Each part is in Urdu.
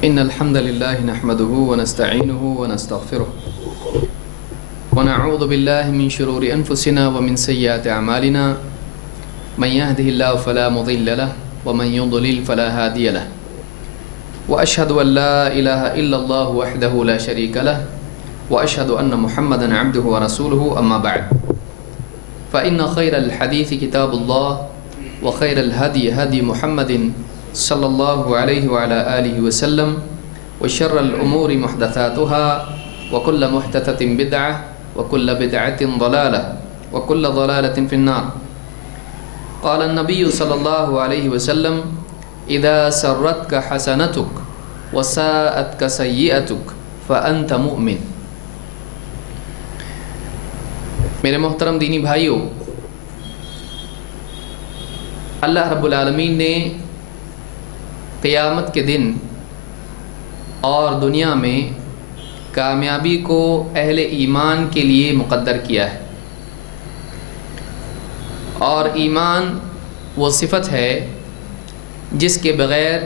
إن الحمد لله نحمده ونستعينه ونستغفره ونعوذ بالله من شرور أنفسنا ومن سيئات أعمالنا من يهده الله فلا مضل له ومن يضلل فلا هادي له وأشهد أن لا إله إلا الله وحده لا شريك له وأشهد أن محمدا عبده ورسوله أما بعد فإن خير الحديث كتاب الله وخير الهدي هدي محمد صلى الله عليه وعلى آله وسلم وشر الأمور محدثاتها وكل محدثة بدعة وكل بدعة ضلالة وكل ضلالة في النار. قال النبي صلى الله عليه وسلم إذا سرتك حسنتك وساءتك سيئتك فأنت مؤمن. میرے محترم دینی بھائیوں، اللہ رب العالمین نے قیامت کے دن اور دنیا میں کامیابی کو اہل ایمان کے لیے مقدر کیا ہے، اور ایمان وہ صفت ہے جس کے بغیر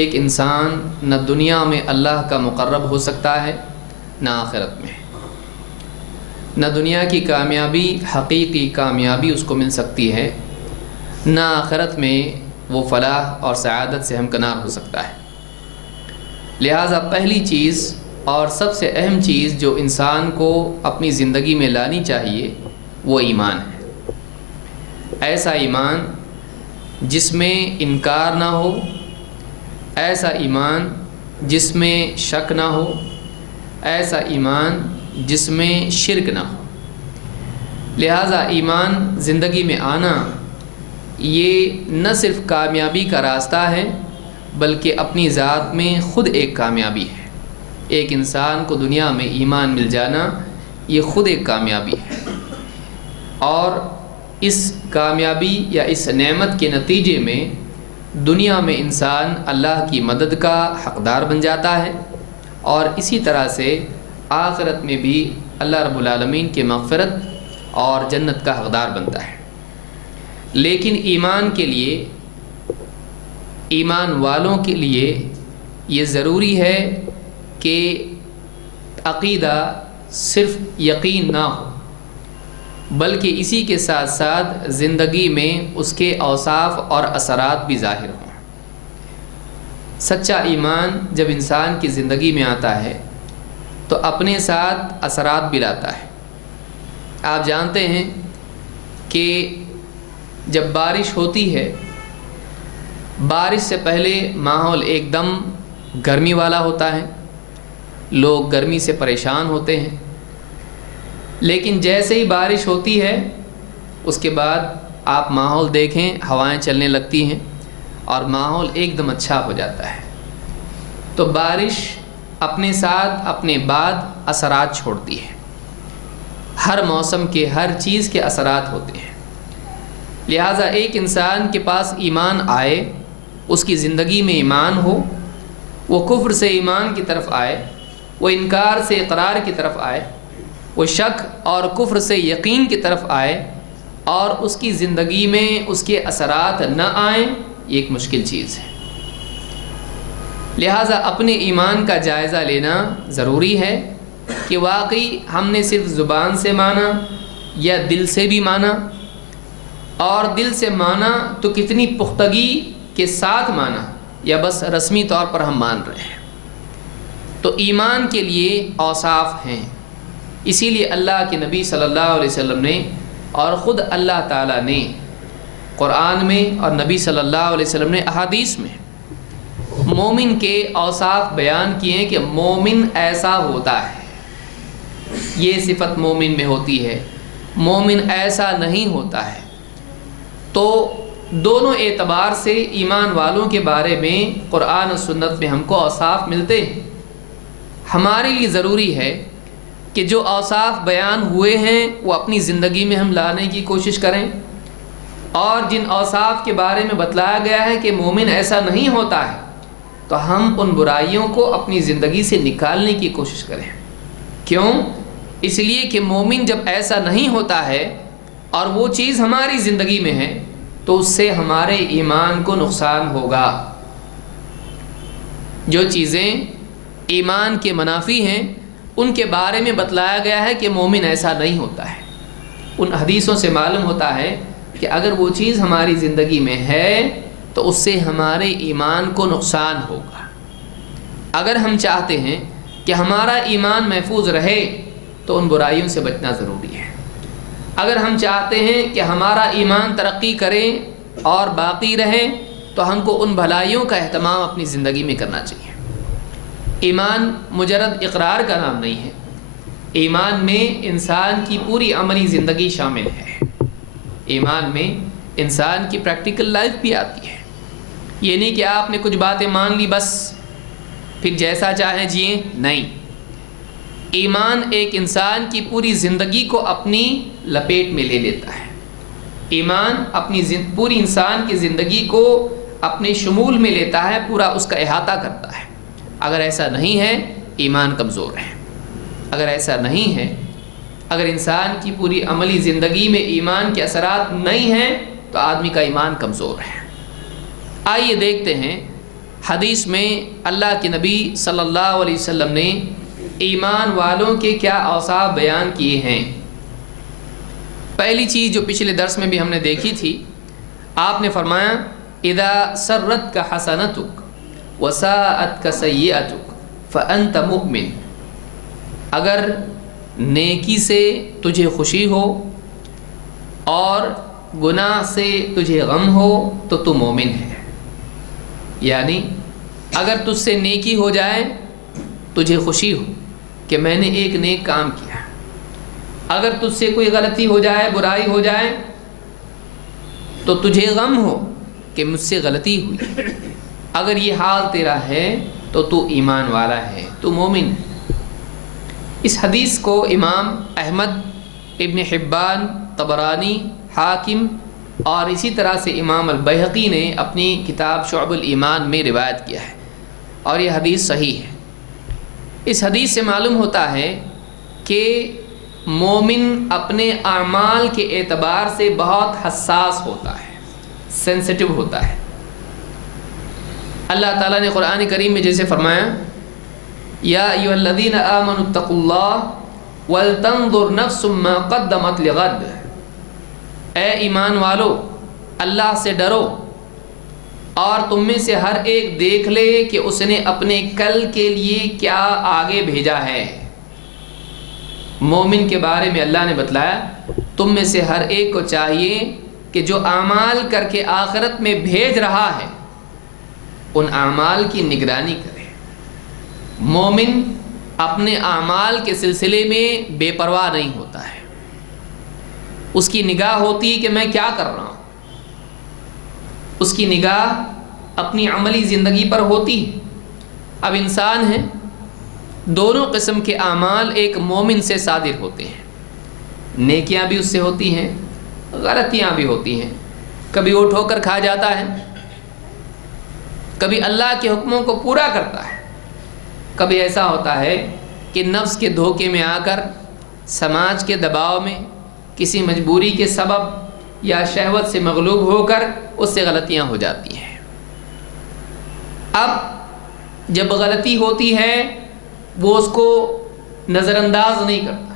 ایک انسان نہ دنیا میں اللہ کا مقرب ہو سکتا ہے نہ آخرت میں، نہ دنیا کی کامیابی حقیقی کامیابی اس کو مل سکتی ہے، نہ آخرت میں وہ فلاح اور سعادت سے ہمکنار ہو سکتا ہے۔ لہٰذا پہلی چیز اور سب سے اہم چیز جو انسان کو اپنی زندگی میں لانی چاہیے وہ ایمان ہے۔ ایسا ایمان جس میں انکار نہ ہو، ایسا ایمان جس میں شک نہ ہو، ایسا ایمان جس میں شرک نہ ہو۔ لہٰذا ایمان زندگی میں آنا یہ نہ صرف کامیابی کا راستہ ہے بلکہ اپنی ذات میں خود ایک کامیابی ہے۔ ایک انسان کو دنیا میں ایمان مل جانا یہ خود ایک کامیابی ہے، اور اس کامیابی یا اس نعمت کے نتیجے میں دنیا میں انسان اللہ کی مدد کا حقدار بن جاتا ہے، اور اسی طرح سے آخرت میں بھی اللہ رب العالمین کی مغفرت اور جنت کا حقدار بنتا ہے۔ لیکن ایمان کے لیے، ایمان والوں کے لیے یہ ضروری ہے کہ عقیدہ صرف یقین نہ ہو بلکہ اسی کے ساتھ ساتھ زندگی میں اس کے اوصاف اور اثرات بھی ظاہر ہوں۔ سچا ایمان جب انسان کی زندگی میں آتا ہے تو اپنے ساتھ اثرات بھی لاتا ہے۔ آپ جانتے ہیں کہ جب بارش ہوتی ہے، بارش سے پہلے ماحول ایک دم گرمی والا ہوتا ہے، لوگ گرمی سے پریشان ہوتے ہیں، لیکن جیسے ہی بارش ہوتی ہے اس کے بعد آپ ماحول دیکھیں، ہوائیں چلنے لگتی ہیں اور ماحول ایک دم اچھا ہو جاتا ہے۔ تو بارش اپنے ساتھ اپنے بعد اثرات چھوڑتی ہے، ہر موسم کے ہر چیز کے اثرات ہوتے ہیں۔ لہٰذا ایک انسان کے پاس ایمان آئے، اس کی زندگی میں ایمان ہو، وہ کفر سے ایمان کی طرف آئے، وہ انکار سے اقرار کی طرف آئے، وہ شک اور کفر سے یقین کی طرف آئے، اور اس کی زندگی میں اس کے اثرات نہ آئیں، یہ ایک مشکل چیز ہے۔ لہٰذا اپنے ایمان کا جائزہ لینا ضروری ہے کہ واقعی ہم نے صرف زبان سے مانا یا دل سے بھی مانا، اور دل سے مانا تو کتنی پختگی کے ساتھ مانا، یا بس رسمی طور پر ہم مان رہے ہیں۔ تو ایمان کے لیے اوصاف ہیں، اسی لیے اللہ کے نبی صلی اللہ علیہ وسلم نے اور خود اللہ تعالیٰ نے قرآن میں اور نبی صلی اللہ علیہ وسلم نے احادیث میں مومن کے اوصاف بیان کیے کہ مومن ایسا ہوتا ہے، یہ صفت مومن میں ہوتی ہے، مومن ایسا نہیں ہوتا ہے۔ تو دونوں اعتبار سے ایمان والوں کے بارے میں قرآن و سنت میں ہم کو اوصاف ملتے ہیں۔ ہمارے لیے ضروری ہے کہ جو اوصاف بیان ہوئے ہیں وہ اپنی زندگی میں ہم لانے کی کوشش کریں، اور جن اوصاف کے بارے میں بتلایا گیا ہے کہ مومن ایسا نہیں ہوتا ہے تو ہم ان برائیوں کو اپنی زندگی سے نکالنے کی کوشش کریں۔ کیوں؟ اس لیے کہ مومن جب ایسا نہیں ہوتا ہے اور وہ چیز ہماری زندگی میں ہے تو اس سے ہمارے ایمان کو نقصان ہوگا۔ جو چیزیں ایمان کے منافی ہیں ان کے بارے میں بتلایا گیا ہے کہ مومن ایسا نہیں ہوتا ہے۔ ان حدیثوں سے معلوم ہوتا ہے کہ اگر وہ چیز ہماری زندگی میں ہے تو اس سے ہمارے ایمان کو نقصان ہوگا۔ اگر ہم چاہتے ہیں کہ ہمارا ایمان محفوظ رہے تو ان برائیوں سے بچنا ضروری ہے۔ اگر ہم چاہتے ہیں کہ ہمارا ایمان ترقی کرے اور باقی رہے تو ہم کو ان بھلائیوں کا اہتمام اپنی زندگی میں کرنا چاہیے۔ ایمان مجرد اقرار کا نام نہیں ہے، ایمان میں انسان کی پوری عملی زندگی شامل ہے۔ ایمان میں انسان کی پریکٹیکل لائف بھی آتی ہے۔ یہ نہیں کہ آپ نے کچھ باتیں مان لی بس پھر جیسا چاہیں جئیں، نہیں۔ ایمان ایک انسان کی پوری زندگی کو اپنی لپیٹ میں لے لیتا ہے۔ ایمان اپنی پوری انسان کی زندگی کو اپنے شمول میں لیتا ہے، پورا اس کا احاطہ کرتا ہے۔ اگر ایسا نہیں ہے ایمان کمزور ہے۔ اگر ایسا نہیں ہے، اگر انسان کی پوری عملی زندگی میں ایمان کے اثرات نہیں ہیں تو آدمی کا ایمان کمزور ہے۔ آئیے دیکھتے ہیں حدیث میں اللہ کے نبی صلی اللہ علیہ وسلم نے ایمان والوں کے کیا اوصاف بیان کیے ہیں۔ پہلی چیز جو پچھلے درس میں بھی ہم نے دیکھی تھی، آپ نے فرمایا اذا سرت کا حسنتک وساءت کا سیئتک فانت مؤمن۔ اگر نیکی سے تجھے خوشی ہو اور گناہ سے تجھے غم ہو تو تو مومن ہے۔ یعنی اگر تجھ سے نیکی ہو جائے، تجھے خوشی ہو کہ میں نے ایک نیک کام کیا، اگر تجھ سے کوئی غلطی ہو جائے، برائی ہو جائے تو تجھے غم ہو کہ مجھ سے غلطی ہوئی، اگر یہ حال تیرا ہے تو تو ایمان والا ہے، تو مومن ہے۔ اس حدیث کو امام احمد، ابن حبان، طبرانی، حاکم اور اسی طرح سے امام البیہقی نے اپنی کتاب شعب الایمان میں روایت کیا ہے اور یہ حدیث صحیح ہے۔ اس حدیث سے معلوم ہوتا ہے کہ مومن اپنے اعمال کے اعتبار سے بہت حساس ہوتا ہے، سینسٹیو ہوتا ہے۔ اللہ تعالیٰ نے قرآن کریم میں جیسے فرمایا یا ایھا الذین آمنوا اتقوا اللہ ولتنظر نفس ما قدمت لغد۔ اے ایمان والو، اللہ سے ڈرو اور تم میں سے ہر ایک دیکھ لے کہ اس نے اپنے کل کے لیے کیا آگے بھیجا ہے۔ مومن کے بارے میں اللہ نے بتلایا تم میں سے ہر ایک کو چاہیے کہ جو اعمال کر کے آخرت میں بھیج رہا ہے ان اعمال کی نگرانی کرے۔ مومن اپنے اعمال کے سلسلے میں بے پرواہ نہیں ہوتا ہے، اس کی نگاہ ہوتی کہ میں کیا کر رہا ہوں، اس کی نگاہ اپنی عملی زندگی پر ہوتی ہے۔ اب انسان ہیں، دونوں قسم کے اعمال ایک مومن سے صادر ہوتے ہیں، نیکیاں بھی اس سے ہوتی ہیں، غلطیاں بھی ہوتی ہیں۔ کبھی وہ ٹھوکر کھا جاتا ہے، کبھی اللہ کے حکموں کو پورا کرتا ہے، کبھی ایسا ہوتا ہے کہ نفس کے دھوکے میں آ کر، سماج کے دباؤ میں، کسی مجبوری کے سبب یا شہوت سے مغلوب ہو کر اس سے غلطیاں ہو جاتی ہیں۔ اب جب غلطی ہوتی ہے وہ اس کو نظر انداز نہیں کرتا،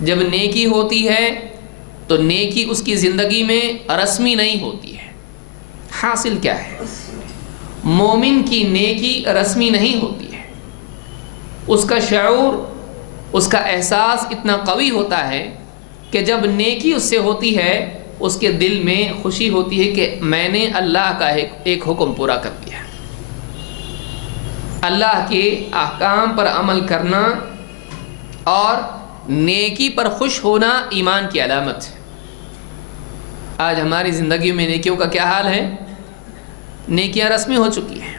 جب نیکی ہوتی ہے تو نیکی اس کی زندگی میں رسمی نہیں ہوتی ہے۔ حاصل کیا ہے؟ مومن کی نیکی رسمی نہیں ہوتی ہے، اس کا شعور، اس کا احساس اتنا قوی ہوتا ہے کہ جب نیکی اس سے ہوتی ہے اس کے دل میں خوشی ہوتی ہے کہ میں نے اللہ کا ایک حکم پورا کر دیا۔ اللہ کے احکام پر عمل کرنا اور نیکی پر خوش ہونا ایمان کی علامت ہے۔ آج ہماری زندگیوں میں نیکیوں کا کیا حال ہے؟ نیکیاں رسمی ہو چکی ہیں۔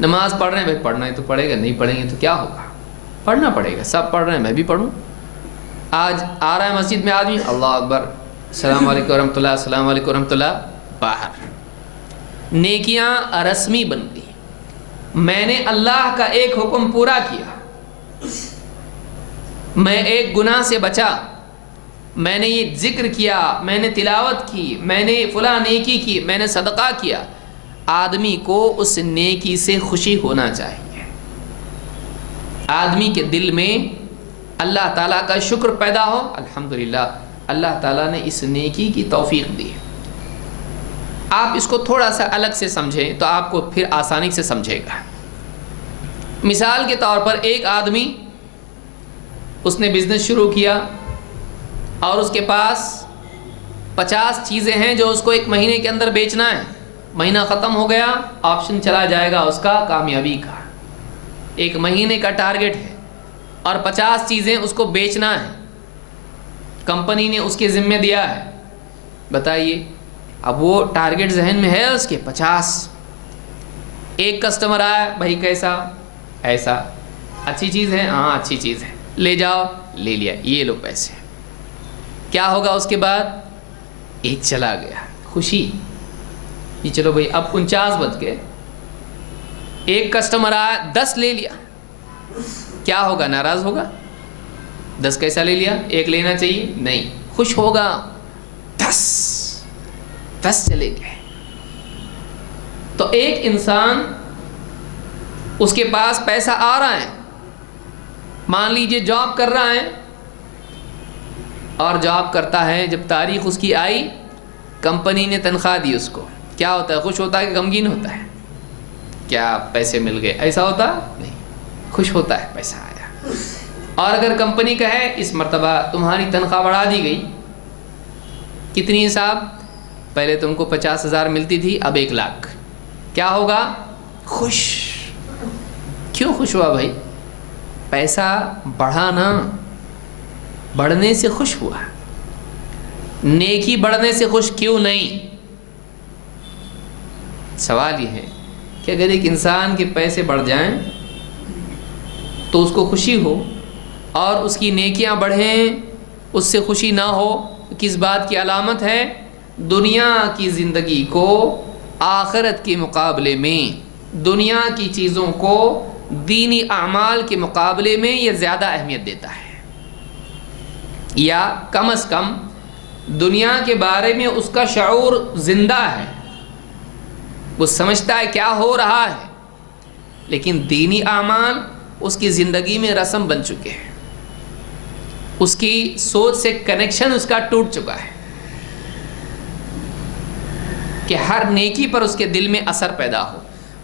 نماز پڑھ رہے ہیں، بھائی پڑھنا ہے تو پڑھے گا، نہیں پڑھیں گے تو کیا ہوگا؟ پڑھنا پڑے گا، سب پڑھ رہے ہیں میں بھی پڑھوں۔ آج آ رہا ہے مسجد میں آدمی، اللہ اکبر، السلام علیکم ورحمۃ اللہ، السلام علیکم ورحمۃ اللہ، باہر۔ نیکیاں رسمی بن گئی، میں نے اللہ کا ایک حکم پورا کیا، میں ایک گناہ سے بچا، میں نے یہ ذکر کیا، میں نے تلاوت کی، میں نے فلاں نیکی کی، میں نے صدقہ کیا۔ آدمی کو اس نیکی سے خوشی ہونا چاہیے. آدمی کے دل میں اللہ تعالیٰ کا شکر پیدا ہو, الحمدللہ اللہ تعالیٰ نے اس نیکی کی توفیق دی ہے. آپ اس کو تھوڑا سا الگ سے سمجھیں تو آپ کو پھر آسانی سے سمجھے گا. مثال کے طور پر ایک آدمی اس نے بزنس شروع کیا اور اس کے پاس 50 چیزیں ہیں جو اس کو ایک مہینے کے اندر بیچنا ہے. مہینہ ختم ہو گیا, آپشن چلا جائے گا اس کا کامیابی کا. ایک مہینے کا ٹارگٹ ہے اور 50 چیزیں اس کو بیچنا ہے, کمپنی نے اس کے ذمہ دیا ہے. بتائیے, اب وہ ٹارگٹ ذہن میں ہے اس کے 50. ایک کسٹمر آیا, بھائی کیسا, ایسا, اچھی چیز ہے, ہاں اچھی چیز ہے, لے جاؤ, لے لیا, یہ لو پیسے. کیا ہوگا اس کے بعد؟ ایک چلا گیا, خوشی, یہ چلو بھائی اب 49 بج گئے. ایک کسٹمر آیا, 10 لے لیا, کیا ہوگا؟ ناراض ہوگا. 10 کیسا لے لیا, ایک لینا چاہیے, نہیں, خوش ہوگا. 10 چلے گئے. تو ایک انسان اس کے پاس پیسہ آ رہا ہے, مان لیجئے جاب کر رہا ہے, اور جاب کرتا ہے, جب تاریخ اس کی آئی, کمپنی نے تنخواہ دی اس کو, کیا ہوتا ہے؟ خوش ہوتا ہے کہ غمگین ہوتا ہے؟ کیا پیسے مل گئے, ایسا ہوتا نہیں, خوش ہوتا ہے پیسہ آیا. اور اگر کمپنی کا ہے اس مرتبہ تمہاری تنخواہ بڑھا دی گئی, کتنی صاحب؟ پہلے تم کو 50,000 ملتی تھی, اب 1 لاکھ, کیا ہوگا؟ خوش. کیوں خوش ہوا بھائی؟ پیسہ بڑھا نا, بڑھنے سے خوش ہوا. نیکی بڑھنے سے خوش کیوں نہیں؟ سوال یہ ہے کہ اگر ایک انسان کے پیسے بڑھ جائیں تو اس کو خوشی ہو, اور اس کی نیکیاں بڑھیں اس سے خوشی نہ ہو, کس بات کی علامت ہے؟ دنیا کی زندگی کو آخرت کے مقابلے میں, دنیا کی چیزوں کو دینی اعمال کے مقابلے میں یہ زیادہ اہمیت دیتا ہے, یا کم از کم دنیا کے بارے میں اس کا شعور زندہ ہے, وہ سمجھتا ہے کیا ہو رہا ہے, لیکن دینی اعمال اس کی زندگی میں رسم بن چکے ہیں, اس کی سوچ سے کنیکشن اس کا ٹوٹ چکا ہے کہ ہر نیکی پر اس کے دل میں اثر پیدا ہو.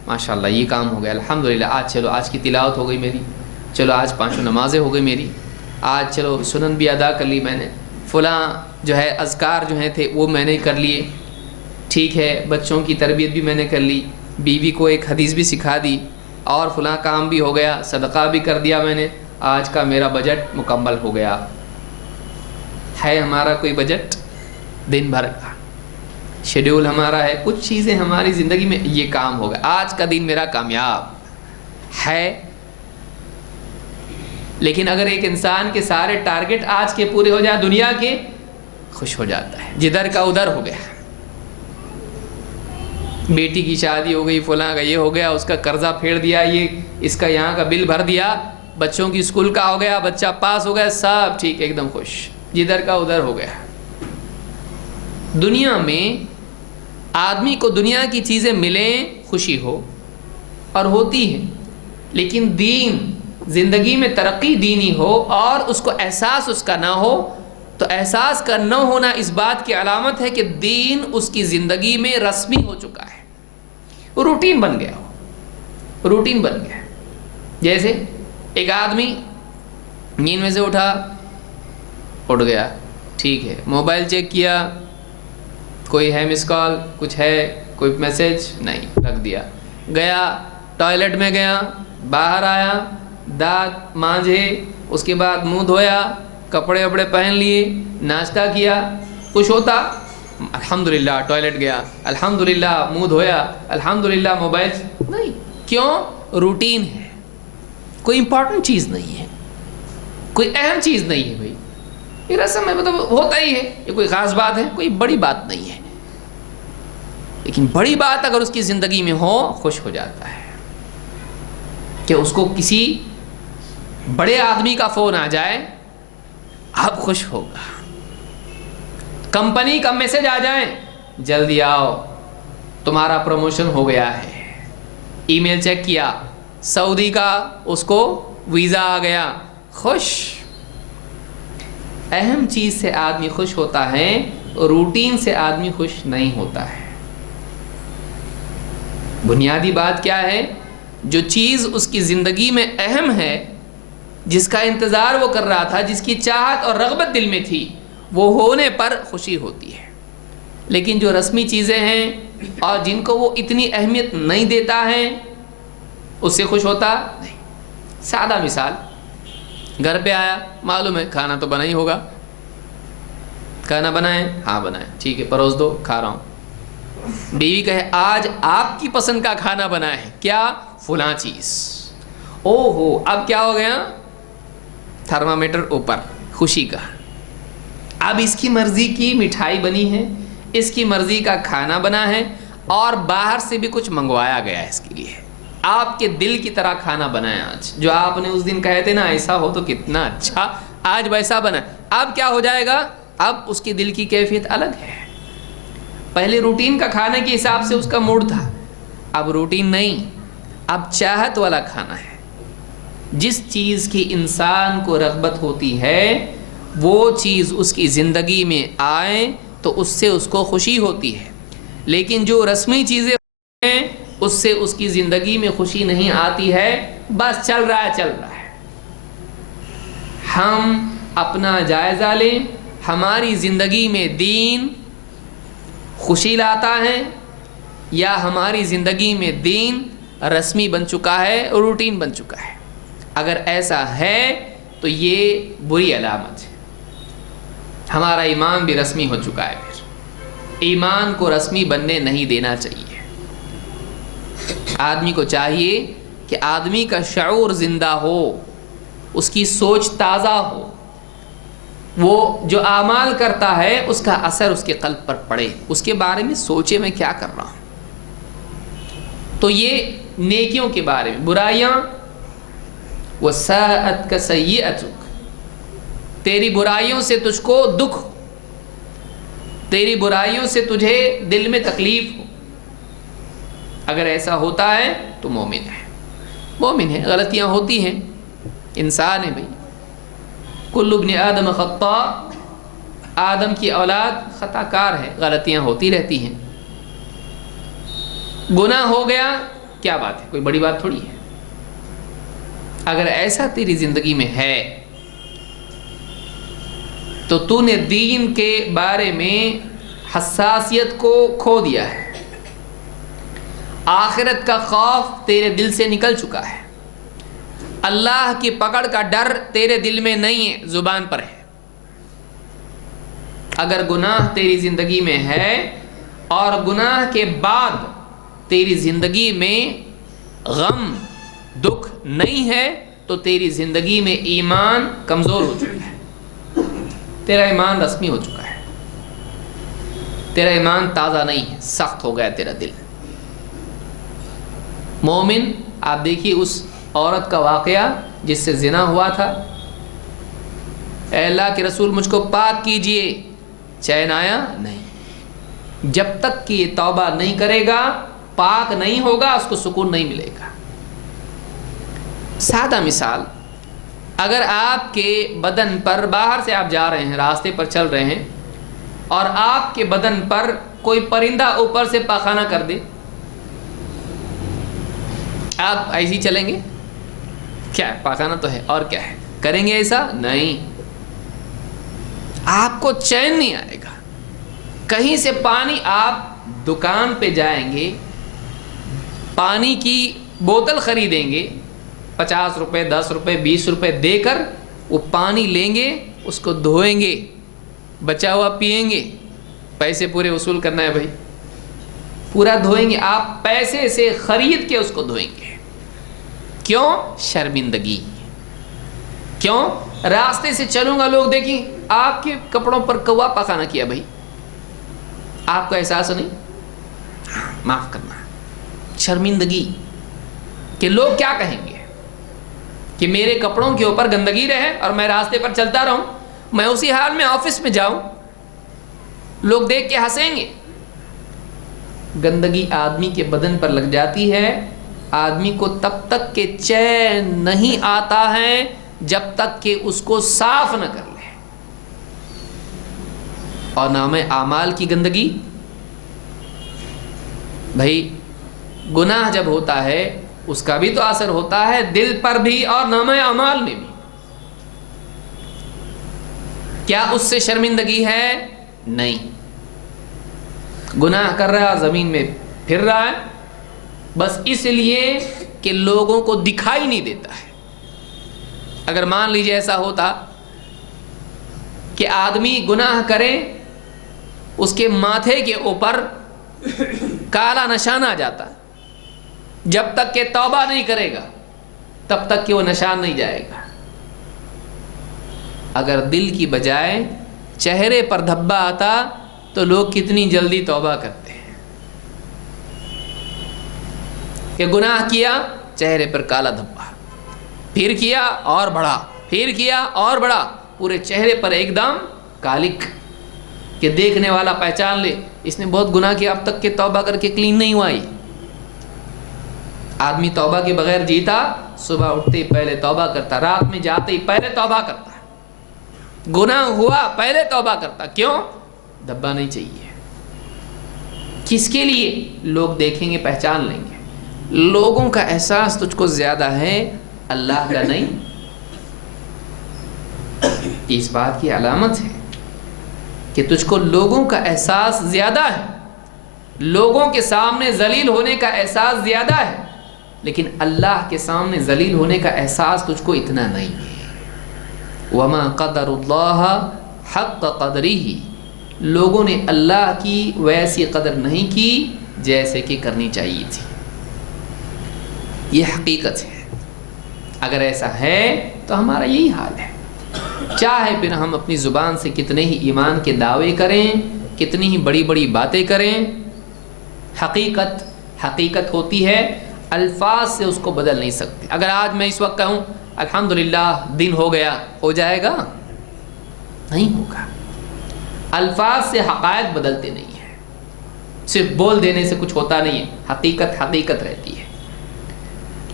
ماشاءاللہ یہ کام ہو گیا, الحمدللہ, آج چلو آج کی تلاوت ہو گئی میری, چلو آج 5 نمازیں ہو گئی میری, آج چلو سنن بھی ادا کر لی میں نے, فلاں جو ہے اذکار جو ہیں تھے وہ میں نے کر لیے, ٹھیک ہے, بچوں کی تربیت بھی میں نے کر لی, بیوی کو ایک حدیث بھی سکھا دی, اور فلاں کام بھی ہو گیا, صدقہ بھی کر دیا میں نے, آج کا میرا بجٹ مکمل ہو گیا. ہے ہمارا کوئی بجٹ دن بھر کا؟ شیڈیول ہمارا ہے, کچھ چیزیں ہماری زندگی میں, یہ کام ہو گیا, آج کا دن میرا کامیاب ہے. لیکن اگر ایک انسان کے سارے ٹارگٹ آج کے پورے ہو جائیں دنیا کے, خوش ہو جاتا ہے, جدھر کا ادھر ہو گیا. بیٹی کی شادی ہو گئی, فلاں کا یہ ہو گیا, اس کا قرضہ پھیر دیا, یہ اس کا یہاں کا بل بھر دیا, بچوں کی اسکول کا ہو گیا, بچہ پاس ہو گیا, سب ٹھیک, ایک دم خوش, جدھر کا ادھر ہو گیا. دنیا میں آدمی کو دنیا کی چیزیں ملیں خوشی ہو, اور ہوتی ہیں, لیکن دین, زندگی میں ترقی دینی ہو اور اس کو احساس اس کا نہ ہو, تو احساس کا نہ ہونا اس بات کی علامت ہے کہ دین اس کی زندگی میں رسمی ہو چکا ہے, وہ روٹین بن گیا ہو, روٹین بن گیا. جیسے ایک آدمی نیند میں سے اٹھا, اٹھ گیا, ٹھیک ہے, موبائل چیک کیا, کوئی ہے مس کال, کچھ ہے, کوئی میسج نہیں, رکھ دیا, گیا ٹوائلٹ میں گیا, باہر آیا, دانت مانجھے, اس کے بعد منہ دھویا, کپڑے وپڑے پہن لیے, ناشتہ کیا, کچھ ہوتا؟ الحمدللہ ٹوائلٹ گیا, الحمدللہ منہ دھویا, الحمدللہ موبائل نہیں. کیوں؟ روٹین ہے, کوئی امپورٹنٹ چیز نہیں ہے, کوئی اہم چیز نہیں ہے بھائی, یہ رسم ہے, مطلب ہوتا ہی ہے, یہ کوئی خاص بات ہے, کوئی بڑی بات نہیں ہے. لیکن بڑی بات اگر اس کی زندگی میں ہو, خوش ہو جاتا ہے کہ اس کو کسی بڑے آدمی کا فون آ جائے, اب خوش ہوگا. کمپنی کا میسج آ جائیں, جلدی آؤ, تمہارا پروموشن ہو گیا ہے، ای میل چیک کیا، سعودی کا اس کو ویزا آ گیا، خوش۔ اہم چیز سے آدمی خوش ہوتا ہے، روٹین سے آدمی خوش نہیں ہوتا ہے۔ بنیادی بات کیا ہے؟ جو چیز اس کی زندگی میں اہم ہے، جس کا انتظار وہ کر رہا تھا، جس کی چاہت اور رغبت دل میں تھی، وہ ہونے پر خوشی ہوتی ہے۔ لیکن جو رسمی چیزیں ہیں اور جن کو وہ اتنی اہمیت نہیں دیتا ہے، اس سے خوش ہوتا نہیں۔ سادہ مثال، گھر پہ آیا، معلوم ہے کھانا تو بنا ہی ہوگا، کھانا بنائیں؟ ہاں بنائیں، ٹھیک ہے پروس دو، کھا رہا ہوں۔ بیوی کہے آج آپ کی پسند کا کھانا بنا ہے، کیا؟ فلاں چیز۔ او ہو، اب کیا ہو گیا؟ تھرمامیٹر اوپر، خوشی کا۔ اب اس کی مرضی کی مٹھائی بنی ہے، اس کی مرضی کا کھانا بنا ہے، اور باہر سے بھی کچھ منگوایا گیا ہے اس کے لیے، آپ کے دل کی طرح کھانا بنا ہے آج۔ جو آپ نے اس دن کہے تھے نا ایسا ہو تو کتنا اچھا، آج ویسا بنا۔ اب کیا ہو جائے گا؟ اب اس کی دل کی کیفیت الگ ہے۔ پہلے روٹین کا کھانے کے حساب سے اس کا موڈ تھا، اب روٹین نہیں، اب چاہت والا کھانا ہے۔ جس چیز کی انسان کو رغبت ہوتی ہے، وہ چیز اس کی زندگی میں آئے تو اس سے اس کو خوشی ہوتی ہے۔ لیکن جو رسمی چیزیں ہیں، اس سے اس کی زندگی میں خوشی نہیں آتی ہے، بس چل رہا ہے چل رہا ہے۔ ہم اپنا جائزہ لیں، ہماری زندگی میں دین خوشی لاتا ہے یا ہماری زندگی میں دین رسمی بن چکا ہے، روٹین بن چکا ہے؟ اگر ایسا ہے تو یہ بری علامت ہے، ہمارا ایمان بھی رسمی ہو چکا ہے۔ پھر ایمان کو رسمی بننے نہیں دینا چاہیے۔ آدمی کو چاہیے کہ آدمی کا شعور زندہ ہو، اس کی سوچ تازہ ہو، وہ جو اعمال کرتا ہے اس کا اثر اس کے قلب پر پڑے، اس کے بارے میں سوچے میں کیا کر رہا ہوں۔ تو یہ نیکیوں کے بارے میں۔ برائیاں، وَسَاءَتْكَ سَيِّئَتُكَ، تیری برائیوں سے تجھ کو دکھ ہو، تیری برائیوں سے تجھے دل میں تکلیف ہو، اگر ایسا ہوتا ہے تو مومن ہے۔ مومن ہے، غلطیاں ہوتی ہیں، انسان ہے بھائی، کل ابن آدم خطاء، آدم کی اولاد خطا کار ہے، غلطیاں ہوتی رہتی ہیں۔ گناہ ہو گیا، کیا بات ہے، کوئی بڑی بات تھوڑی ہے۔ اگر ایسا تیری زندگی میں ہے تو تو نے دین کے بارے میں حساسیت کو کھو دیا ہے، آخرت کا خوف تیرے دل سے نکل چکا ہے، اللہ کی پکڑ کا ڈر تیرے دل میں نہیں ہے، زبان پر ہے۔ اگر گناہ تیری زندگی میں ہے اور گناہ کے بعد تیری زندگی میں غم دکھ نہیں ہے تو تیری زندگی میں ایمان کمزور ہو چکا ہے، تیرا ایمان رسمی ہو چکا ہے، تیرا ایمان تازہ نہیں ہے، سخت ہو گیا تیرا دل۔ مومن، آپ دیکھیے اس عورت کا واقعہ جس سے زنا ہوا تھا، اے اللہ کے رسول مجھ کو پاک کیجئے، چین آیا نہیں، جب تک کہ یہ توبہ نہیں کرے گا، پاک نہیں ہوگا، اس کو سکون نہیں ملے گا۔ سادہ مثال، اگر آپ کے بدن پر، باہر سے آپ جا رہے ہیں، راستے پر چل رہے ہیں، اور آپ کے بدن پر کوئی پرندہ اوپر سے پاخانہ کر دے، آپ ایسے ہی چلیں گے؟ کیا ہے، پاخانہ تو ہے، اور کیا ہے، کریں گے ایسا؟ نہیں، آپ کو چین نہیں آئے گا۔ کہیں سے پانی، آپ دکان پہ جائیں گے، پانی کی بوتل خریدیں گے، 50 روپے 10 روپے 20 روپے دے کر وہ پانی لیں گے، اس کو دھوئیں گے، بچا ہوا پئیں گے، پیسے پورے وصول کرنا ہے بھائی، پورا دھوئیں گے، آپ پیسے سے خرید کے اس کو دھوئیں گے۔ کیوں؟ شرمندگی۔ کیوں؟ راستے سے چلوں گا، لوگ دیکھیں آپ کے کپڑوں پر کوا پخانہ کیا، بھائی آپ کا احساس نہیں؟ معاف کرنا، شرمندگی کہ لوگ کیا کہیں گے کہ میرے کپڑوں کے اوپر گندگی رہے اور میں راستے پر چلتا رہوں، میں اسی حال میں آفس میں جاؤں، لوگ دیکھ کے ہنسیں گے۔ گندگی آدمی کے بدن پر لگ جاتی ہے، آدمی کو تب تک کہ چین نہیں آتا ہے جب تک کہ اس کو صاف نہ کر لے۔ اور نامہ اعمال کی گندگی، بھائی گناہ جب ہوتا ہے اس کا بھی تو اثر ہوتا ہے دل پر بھی اور نامہ اعمال میں بھی۔ کیا اس سے شرمندگی ہے؟ نہیں۔ گناہ کر رہا ہے، زمین میں پھر رہا ہے، بس اس لیے کہ لوگوں کو دکھائی نہیں دیتا ہے۔ اگر مان لیجیے ایسا ہوتا کہ آدمی گناہ کرے، اس کے ماتھے کے اوپر کالا نشان آ جاتا، جب تک کہ توبہ نہیں کرے گا تب تک کہ وہ نشان نہیں جائے گا۔ اگر دل کی بجائے چہرے پر دھبا آتا تو لوگ کتنی جلدی توبہ کرتے ہیں کہ گناہ کیا، چہرے پر کالا دھبا، پھر کیا اور بڑھا، پھر کیا اور بڑھا، پورے چہرے پر ایک دم کالک کہ دیکھنے والا پہچان لے اس نے بہت گناہ کیا، اب تک کہ توبہ کر کے کلین نہیں ہوا۔ آدمی توبہ کے بغیر جیتا، صبح اٹھتے ہی پہلے توبہ کرتا، رات میں جاتے ہی پہلے توبہ کرتا، گناہ ہوا پہلے توبہ کرتا۔ کیوں؟ دھبا نہیں چاہیے۔ کس کے لیے؟ لوگ دیکھیں گے، پہچان لیں گے۔ لوگوں کا احساس تجھ کو زیادہ ہے، اللہ کا نہیں۔ اس بات کی علامت ہے کہ تجھ کو لوگوں کا احساس زیادہ ہے، لوگوں کے سامنے ذلیل ہونے کا احساس زیادہ ہے، لیکن اللہ کے سامنے ذلیل ہونے کا احساس تجھ کو اتنا نہیں ہے۔ وما قدر اللہ حق قدرہ، لوگوں نے اللہ کی ویسی قدر نہیں کی جیسے کہ کرنی چاہیے تھی۔ یہ حقیقت ہے۔ اگر ایسا ہے تو ہمارا یہی حال ہے، چاہے پھر ہم اپنی زبان سے کتنے ہی ایمان کے دعوے کریں، کتنی ہی بڑی بڑی باتیں کریں، حقیقت ہوتی ہے، الفاظ سے اس کو بدل نہیں سکتے۔ اگر آج میں اس وقت کہوں الحمدللہ دن ہو گیا، ہو جائے گا؟ نہیں ہوگا۔ الفاظ سے حقائق بدلتے نہیں ہیں، صرف بول دینے سے کچھ ہوتا نہیں ہے، حقیقت رہتی ہے۔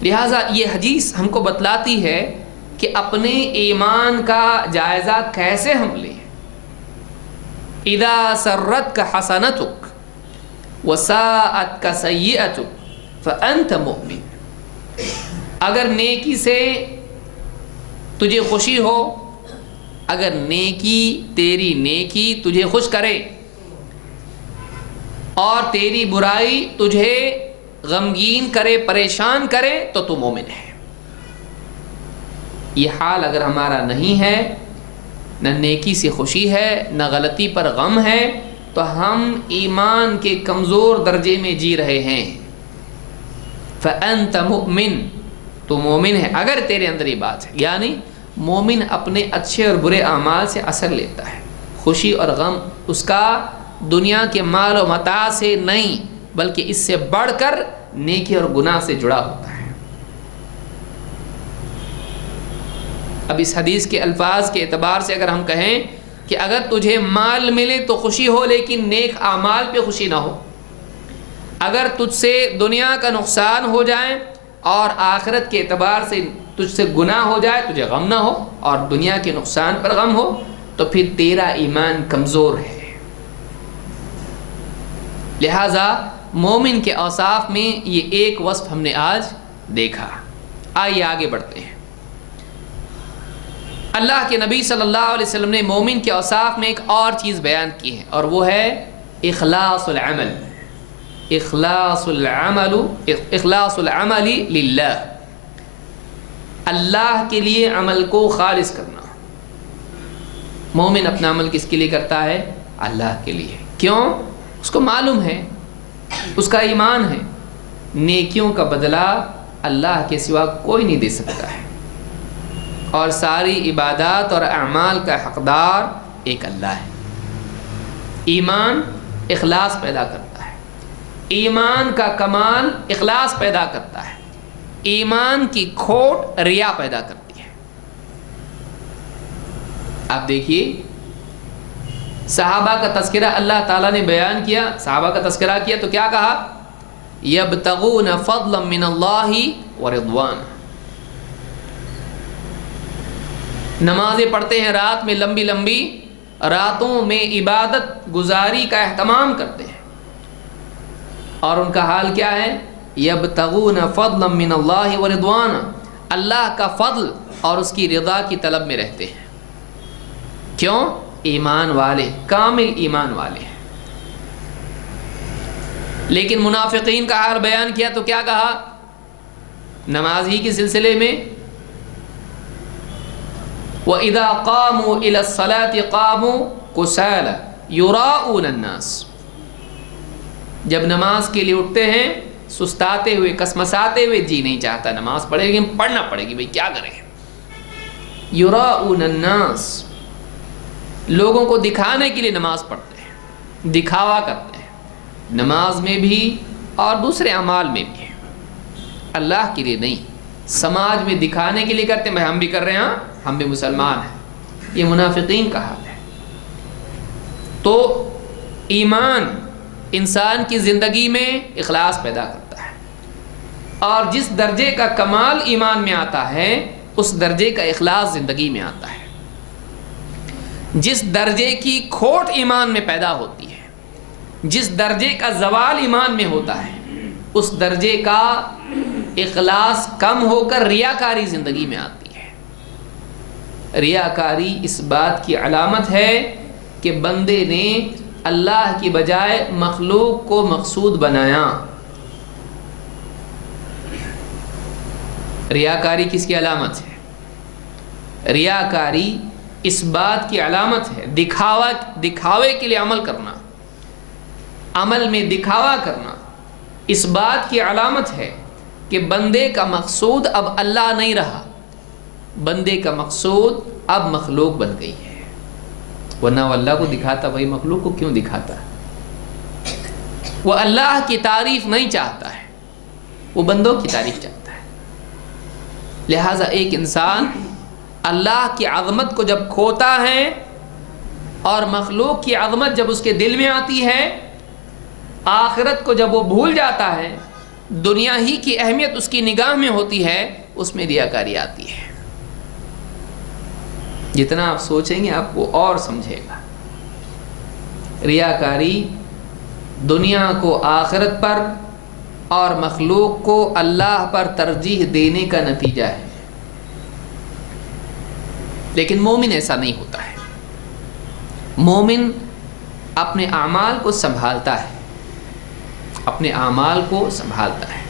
لہٰذا یہ حدیث ہم کو بتلاتی ہے کہ اپنے ایمان کا جائزہ کیسے ہم لیں۔ اذا سرتک حسنتک وساءتک سیئتک فانت مؤمن، اگر نیکی سے تجھے خوشی ہو، اگر تیری نیکی تجھے خوش کرے اور تیری برائی تجھے غمگین کرے، پریشان کرے، تو تو مومن ہے۔ یہ حال اگر ہمارا نہیں ہے، نہ نیکی سے خوشی ہے نہ غلطی پر غم ہے، تو ہم ایمان کے کمزور درجے میں جی رہے ہیں۔ فأنت مؤمن، تو مومن ہے اگر تیرے اندر یہ بات ہے۔ یعنی مومن اپنے اچھے اور برے اعمال سے اثر لیتا ہے، خوشی اور غم اس کا دنیا کے مال و متاع سے نہیں بلکہ اس سے بڑھ کر نیکی اور گناہ سے جڑا ہوتا ہے۔ اب اس حدیث کے الفاظ کے اعتبار سے اگر ہم کہیں کہ اگر تجھے مال ملے تو خوشی ہو لیکن نیک اعمال پہ خوشی نہ ہو، اگر تجھ سے دنیا کا نقصان ہو جائے اور آخرت کے اعتبار سے تجھ سے گناہ ہو جائے، تجھے غم نہ ہو اور دنیا کے نقصان پر غم ہو، تو پھر تیرا ایمان کمزور ہے۔ لہٰذا مومن کے اوصاف میں یہ ایک وصف ہم نے آج دیکھا۔ آئیے آگے بڑھتے ہیں۔ اللہ کے نبی صلی اللہ علیہ وسلم نے مومن کے اوصاف میں ایک اور چیز بیان کی ہے، اور وہ ہے اخلاص العمل۔ اخلاص العمل للہ، اللہ کے لیے عمل کو خالص کرنا۔ مومن اپنا عمل کس کے لیے کرتا ہے؟ اللہ کے لیے۔ کیوں؟ اس کو معلوم ہے، اس کا ایمان ہے، نیکیوں کا بدلہ اللہ کے سوا کوئی نہیں دے سکتا ہے، اور ساری عبادات اور اعمال کا حقدار ایک اللہ ہے۔ ایمان اخلاص پیدا کرتا ہے، ایمان کا کمال اخلاص پیدا کرتا ہے، ایمان کی کھوٹ ریا پیدا کرتی ہے۔ آپ دیکھیے صحابہ کا تذکرہ اللہ تعالیٰ نے بیان کیا، صحابہ کا تذکرہ کیا تو کیا کہا؟ یبتغون فضلا من اللہ ورضوان. نمازیں پڑھتے ہیں رات میں، لمبی لمبی راتوں میں عبادت گزاری کا اہتمام کرتے ہیں، اور ان کا حال کیا ہے؟ یبتغون فضلا من اللہ ورضوان، اللہ کا فضل اور اس کی رضا کی طلب میں رہتے ہیں. کیوں؟ ایمان والے، کامل ایمان والے ہیں. لیکن منافقین کا حال بیان کیا تو کیا کہا نماز ہی کے سلسلے میں؟ وَإِذَا قَامُوا إِلَى الصَّلَاةِ قَامُوا كُسَالَى يُرَاءُونَ النَّاسَ، جب نماز کے لیے اٹھتے ہیں سستاتے ہوئے، کسمساتے ہوئے، جی نہیں چاہتا نماز پڑھے گی، پڑھنا پڑے گی، بھئی کیا کریں. یراؤن الناس، لوگوں کو دکھانے کے لیے نماز پڑھتے ہیں، دکھاوا کرتے ہیں نماز میں بھی اور دوسرے اعمال میں بھی، اللہ کے لیے نہیں، سماج میں دکھانے کے لیے کرتے ہیں. ہم بھی کر رہے ہیں، ہاں ہم بھی مسلمان ہیں. یہ منافقین کا حال ہے. تو ایمان انسان کی زندگی میں اخلاص پیدا کرتا ہے، اور جس درجے کا کمال ایمان میں آتا ہے اس درجے کا اخلاص زندگی میں آتا ہے. جس درجے کی کھوٹ ایمان میں پیدا ہوتی ہے، جس درجے کا زوال ایمان میں ہوتا ہے، اس درجے کا اخلاص کم ہو کر ریاکاری زندگی میں آتی ہے. ریاکاری اس بات کی علامت ہے کہ بندے نے اللہ کی بجائے مخلوق کو مقصود بنایا. ریاکاری کس کی علامت ہے؟ ریاکاری اس بات کی علامت ہے، دکھاوے کے لیے عمل کرنا، عمل میں دکھاوا کرنا اس بات کی علامت ہے کہ بندے کا مقصود اب اللہ نہیں رہا، بندے کا مقصود اب مخلوق بن گئی ہے. ورنہ وہ اللہ کو دکھاتا، وہی مخلوق کو کیوں دکھاتا؟ وہ اللہ کی تعریف نہیں چاہتا ہے، وہ بندوں کی تعریف چاہتا ہے. لہٰذا ایک انسان اللہ کی عظمت کو جب کھوتا ہے اور مخلوق کی عظمت جب اس کے دل میں آتی ہے، آخرت کو جب وہ بھول جاتا ہے، دنیا ہی کی اہمیت اس کی نگاہ میں ہوتی ہے، اس میں ریاکاری آتی ہے. جتنا آپ سوچیں گے آپ کو اور سمجھے گا. ریاکاری دنیا کو آخرت پر اور مخلوق کو اللہ پر ترجیح دینے کا نتیجہ ہے. لیکن مومن ایسا نہیں ہوتا ہے. مومن اپنے اعمال کو سنبھالتا ہے، اپنے اعمال کو سنبھالتا ہے.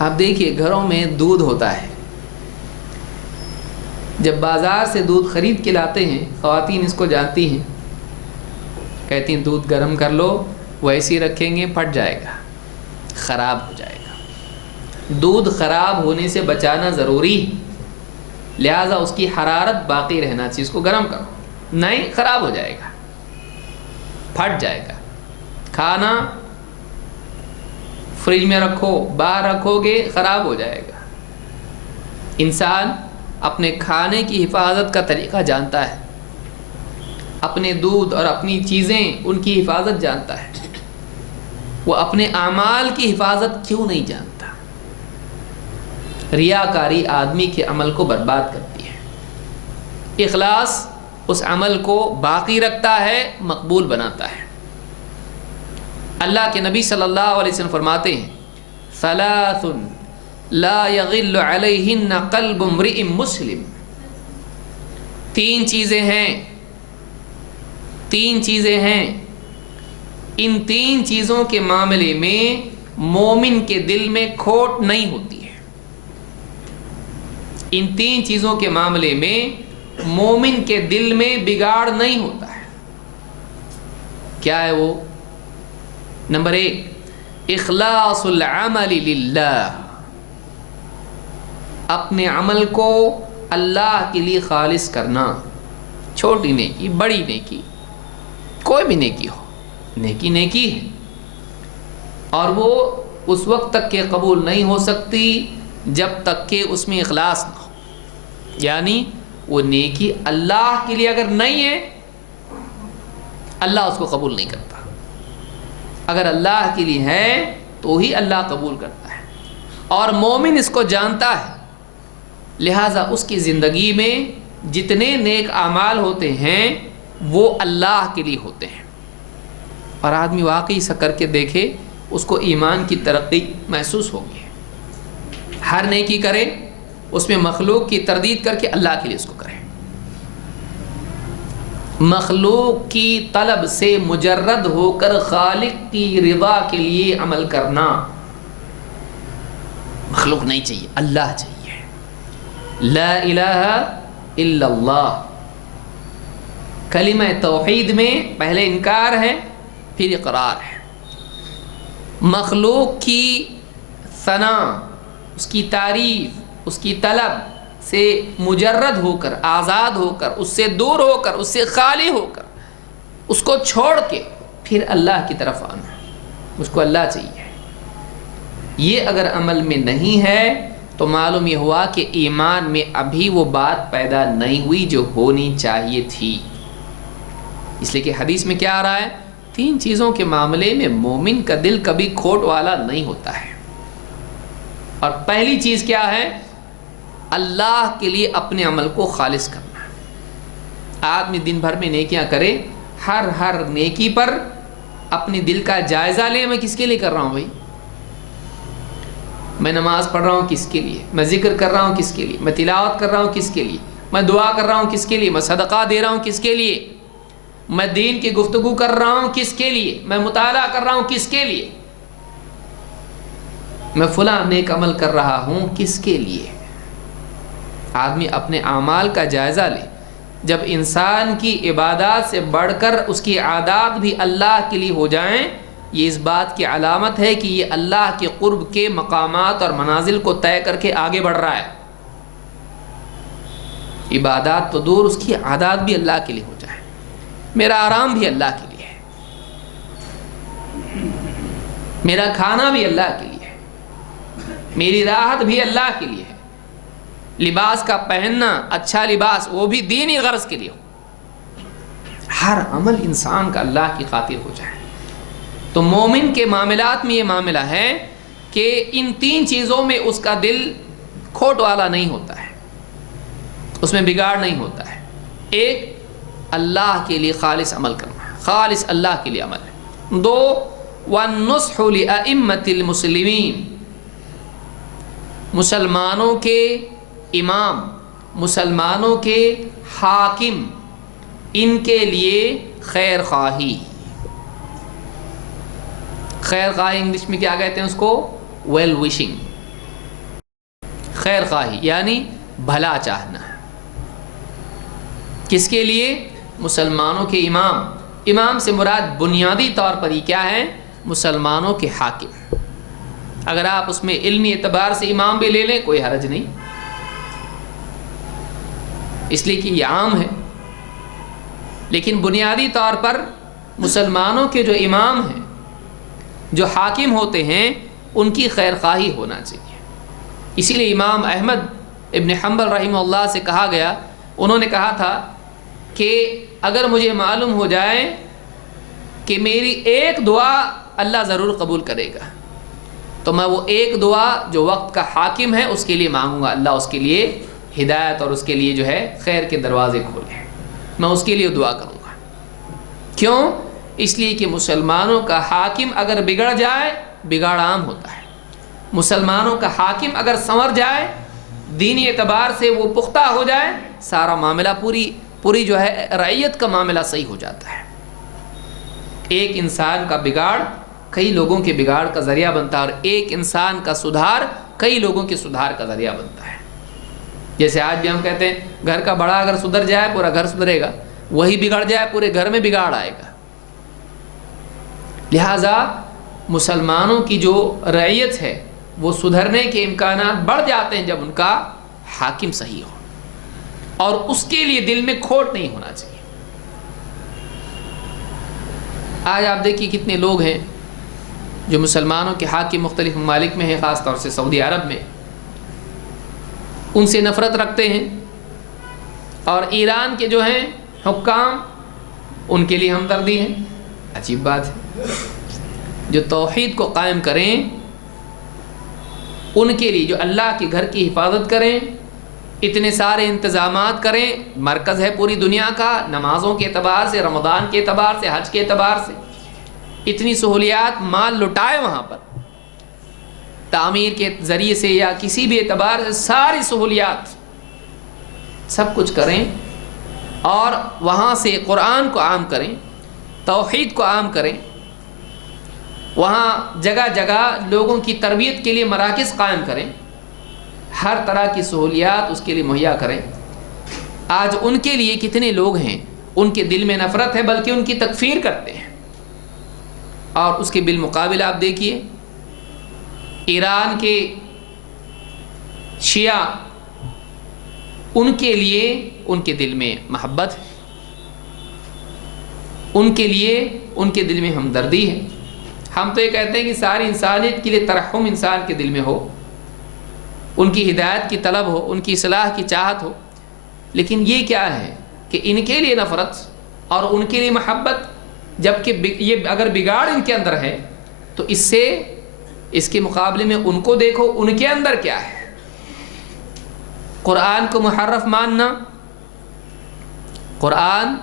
آپ دیکھیے گھروں میں دودھ ہوتا ہے، جب بازار سے دودھ خرید کے لاتے ہیں، خواتین اس کو جانتی ہیں، کہتی ہیں دودھ گرم کر لو، وہ ایسے ہی رکھیں گے پھٹ جائے گا، خراب ہو جائے گا. دودھ خراب ہونے سے بچانا ضروری ہے، لہٰذا اس کی حرارت باقی رہنا چاہیے. اس کو گرم کرو، نہیں خراب ہو جائے گا، پھٹ جائے گا. کھانا فریج میں رکھو، باہر رکھو گے خراب ہو جائے گا. انسان اپنے کھانے کی حفاظت کا طریقہ جانتا ہے، اپنے دودھ اور اپنی چیزیں ان کی حفاظت جانتا ہے. وہ اپنے اعمال کی حفاظت کیوں نہیں جانتا؟ ریاکاری آدمی کے عمل کو برباد کرتی ہے. اخلاص اس عمل کو باقی رکھتا ہے، مقبول بناتا ہے. اللہ کے نبی صلی اللہ علیہ وسلم فرماتے ہیں ثلاث لا یغل علیہن قلب امرئ مسلم. تین چیزیں ہیں، ان تین چیزوں کے معاملے میں مومن کے دل میں کھوٹ نہیں ہوتی ہے. ان تین چیزوں کے معاملے میں مومن کے دل میں بگاڑ نہیں ہوتا ہے. کیا ہے وہ؟ نمبر 1 اخلاص العمل للہ، اپنے عمل کو اللہ کے لیے خالص کرنا. چھوٹی نیکی، بڑی نیکی، کوئی بھی نیکی ہو، نیکی نیکی ہے، اور وہ اس وقت تک کہ قبول نہیں ہو سکتی جب تک کہ اس میں اخلاص نہ ہو. یعنی وہ نیکی اللہ کے لیے اگر نہیں ہے اللہ اس کو قبول نہیں کرتا. اگر اللہ کے لیے ہے تو ہی اللہ قبول کرتا ہے, اور مومن اس کو جانتا ہے. لہٰذا اس کی زندگی میں جتنے نیک اعمال ہوتے ہیں وہ اللہ کے لیے ہوتے ہیں. اور آدمی واقعی ایسا کر کے دیکھے اس کو ایمان کی ترقی محسوس ہوگی. ہر نیکی کرے اس میں مخلوق کی تردید کر کے اللہ کے لیے اس کو کرے. مخلوق کی طلب سے مجرد ہو کر خالق کی رضا کے لیے عمل کرنا. مخلوق نہیں چاہیے, اللہ چاہیے. لا الہ الا اللہ. کلمہ توحید میں پہلے انکار ہے پھر اقرار ہے. مخلوق کی ثنا, اس کی تعریف, اس کی طلب سے مجرد ہو کر, آزاد ہو کر, اس سے دور ہو کر, اس سے خالی ہو کر, اس کو چھوڑ کے پھر اللہ کی طرف آنا. اس کو اللہ چاہیے. یہ اگر عمل میں نہیں ہے تو معلوم یہ ہوا کہ ایمان میں ابھی وہ بات پیدا نہیں ہوئی جو ہونی چاہیے تھی. اس لیے کہ حدیث میں کیا آ رہا ہے, 3 چیزوں کے معاملے میں مومن کا دل کبھی کھوٹ والا نہیں ہوتا ہے. اور پہلی چیز کیا ہے, اللہ کے لیے اپنے عمل کو خالص کرنا. آدمی دن بھر میں نیکیاں کرے, ہر نیکی پر اپنے دل کا جائزہ لے, میں کس کے لیے کر رہا ہوں بھائی. میں نماز پڑھ رہا ہوں کس کے لیے, میں ذکر کر رہا ہوں کس کے لیے, میں تلاوت کر رہا ہوں کس کے لیے, میں دعا کر رہا ہوں کس کے لیے, میں صدقہ دے رہا ہوں کس کے لیے, میں دین کی گفتگو کر رہا ہوں کس کے لیے, میں مطالعہ کر رہا ہوں کس کے لیے, میں فلاں نیک عمل کر رہا ہوں کس کے لیے. آدمی اپنے اعمال کا جائزہ لے. جب انسان کی عبادات سے بڑھ کر اس کی عادات بھی اللہ کے لیے ہو جائیں, یہ اس بات کی علامت ہے کہ یہ اللہ کے قرب کے مقامات اور منازل کو طے کر کے آگے بڑھ رہا ہے. عبادات تو دور, اس کی عادات بھی اللہ کے لیے ہو جائیں. میرا آرام بھی اللہ کے لیے ہے, میرا کھانا بھی اللہ کے لیے ہے, میری راحت بھی اللہ کے لیے ہے. لباس کا پہننا, اچھا لباس, وہ بھی دینی غرض کے لیے ہو. ہر عمل انسان کا اللہ کی خاطر ہو جائے. تو مومن کے معاملات میں یہ معاملہ ہے کہ ان 3 چیزوں میں اس کا دل کھوٹ والا نہیں ہوتا ہے, اس میں بگاڑ نہیں ہوتا ہے. ایک, اللہ کے لیے خالص عمل کرنا, خالص اللہ کے لیے عمل. 2, وَالنُّصْحُ لِأَئِمَّةِ الْمُسْلِمِينَ, مسلمانوں کے امام, مسلمانوں کے حاکم, ان کے لیے خیر خواہی. خیر خواہی انگلش میں کیا کہتے ہیں اس کو, ویل وشنگ. خیر خواہی یعنی بھلا چاہنا. کس کے لیے, مسلمانوں کے امام. امام سے مراد بنیادی طور پر یہ کیا ہے, مسلمانوں کے حاکم. اگر آپ اس میں علمی اعتبار سے امام بھی لے لیں کوئی حرج نہیں, اس لیے کہ یہ عام ہے. لیکن بنیادی طور پر مسلمانوں کے جو امام ہیں, جو حاکم ہوتے ہیں, ان کی خیر خواہی ہونا چاہیے. اسی لیے امام احمد ابن حنبل رحمہ اللہ سے کہا گیا, انہوں نے کہا تھا کہ اگر مجھے معلوم ہو جائے کہ میری ایک دعا اللہ ضرور قبول کرے گا تو میں وہ ایک دعا جو وقت کا حاکم ہے اس کے لیے مانگوں گا, اللہ اس کے لیے ہدایت اور اس کے لیے جو ہے خیر کے دروازے کھولے, میں اس کے لیے دعا کروں گا. کیوں؟ اس لیے کہ مسلمانوں کا حاکم اگر بگڑ جائے بگاڑ عام ہوتا ہے. مسلمانوں کا حاکم اگر سنور جائے, دینی اعتبار سے وہ پختہ ہو جائے, سارا معاملہ پوری جو ہے رعیت کا معاملہ صحیح ہو جاتا ہے. ایک انسان کا بگاڑ کئی لوگوں کے بگاڑ کا ذریعہ بنتا ہے, اور ایک انسان کا سدھار کئی لوگوں کے سدھار کا ذریعہ بنتا ہے. جیسے آج بھی ہم کہتے ہیں گھر کا بڑا اگر سدھر جائے پورا گھر سدھرے گا, وہی بگڑ جائے پورے گھر میں بگاڑ آئے گا. لہذا مسلمانوں کی جو رعیت ہے وہ سدھرنے کے امکانات بڑھ جاتے ہیں جب ان کا حاکم صحیح ہو, اور اس کے لیے دل میں کھوٹ نہیں ہونا چاہیے. آج آپ دیکھیے کتنے لوگ ہیں جو مسلمانوں کے حاکم مختلف ممالک میں ہیں, خاص طور سے سعودی عرب میں, ان سے نفرت رکھتے ہیں اور ایران کے جو ہیں حکام ان کے لیے ہمدردی ہے. عجیب بات ہے. جو توحید کو قائم کریں ان کے لیے، جو اللہ کے گھر کی حفاظت کریں، اتنے سارے انتظامات کریں، مرکز ہے پوری دنیا کا، نمازوں کے اعتبار سے، رمضان کے اعتبار سے، حج کے اعتبار سے، اتنی سہولیات، مال لٹائے وہاں پر، تعمیر کے ذریعے سے یا کسی بھی اعتبار سے ساری سہولیات سب کچھ کریں، اور وہاں سے قرآن کو عام کریں، توحید کو عام کریں، وہاں جگہ جگہ لوگوں کی تربیت کے لیے مراکز قائم کریں، ہر طرح کی سہولیات اس کے لیے مہیا کریں. آج ان کے لیے کتنے لوگ ہیں ان کے دل میں نفرت ہے، بلکہ ان کی تکفیر کرتے ہیں. اور اس کے بالمقابل آپ دیکھیے ایران کے شیعہ، ان کے لیے ان کے دل میں محبت ہے، ان کے لیے ان کے دل میں ہمدردی ہے. ہم تو یہ کہتے ہیں کہ ساری انسانیت کے لیے ترحم انسان کے دل میں ہو، ان کی ہدایت کی طلب ہو، ان کی اصلاح کی چاہت ہو. لیکن یہ کیا ہے کہ ان کے لیے نفرت اور ان کے لیے محبت، جبکہ یہ اگر بگاڑ ان کے اندر ہے تو اس کے مقابلے میں ان کو دیکھو ان کے اندر کیا ہے. قرآن کو محرف ماننا، قرآن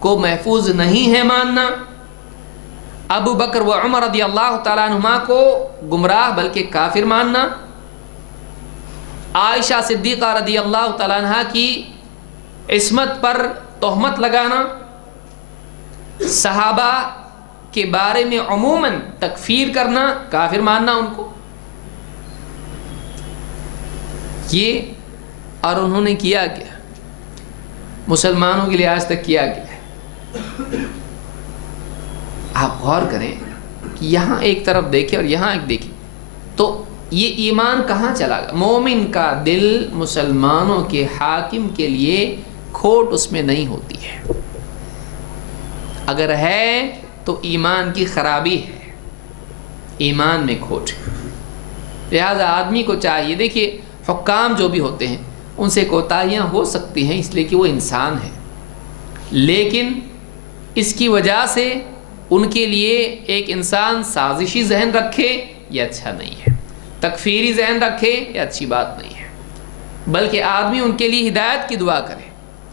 کو محفوظ نہیں ہے ماننا، ابو بکر و عمر رضی اللہ تعالیٰ عنہما کو گمراہ بلکہ کافر ماننا، عائشہ صدیقہ رضی اللہ تعالیٰ عنہ کی عصمت پر تہمت لگانا، صحابہ کے بارے میں عموماً تکفیر کرنا، کافر ماننا ان کو. یہ اور انہوں نے کیا کیا مسلمانوں کے لیے آج تک کیا گیا ہے. آپ غور کریں کہ یہاں ایک طرف دیکھیں اور یہاں ایک دیکھیں تو یہ ایمان کہاں چلا گیا. مومن کا دل مسلمانوں کے حاکم کے لیے کھوٹ اس میں نہیں ہوتی ہے، اگر ہے تو ایمان کی خرابی ہے، ایمان میں کھوٹ ہے. لہذا آدمی کو چاہیے، دیکھیے حکام جو بھی ہوتے ہیں ان سے کوتاہیاں ہو سکتی ہیں اس لیے کہ وہ انسان ہیں، لیکن اس کی وجہ سے ان کے لیے ایک انسان سازشی ذہن رکھے یہ اچھا نہیں ہے، تکفیری ذہن رکھے یہ اچھی بات نہیں ہے. بلکہ آدمی ان کے لیے ہدایت کی دعا کرے،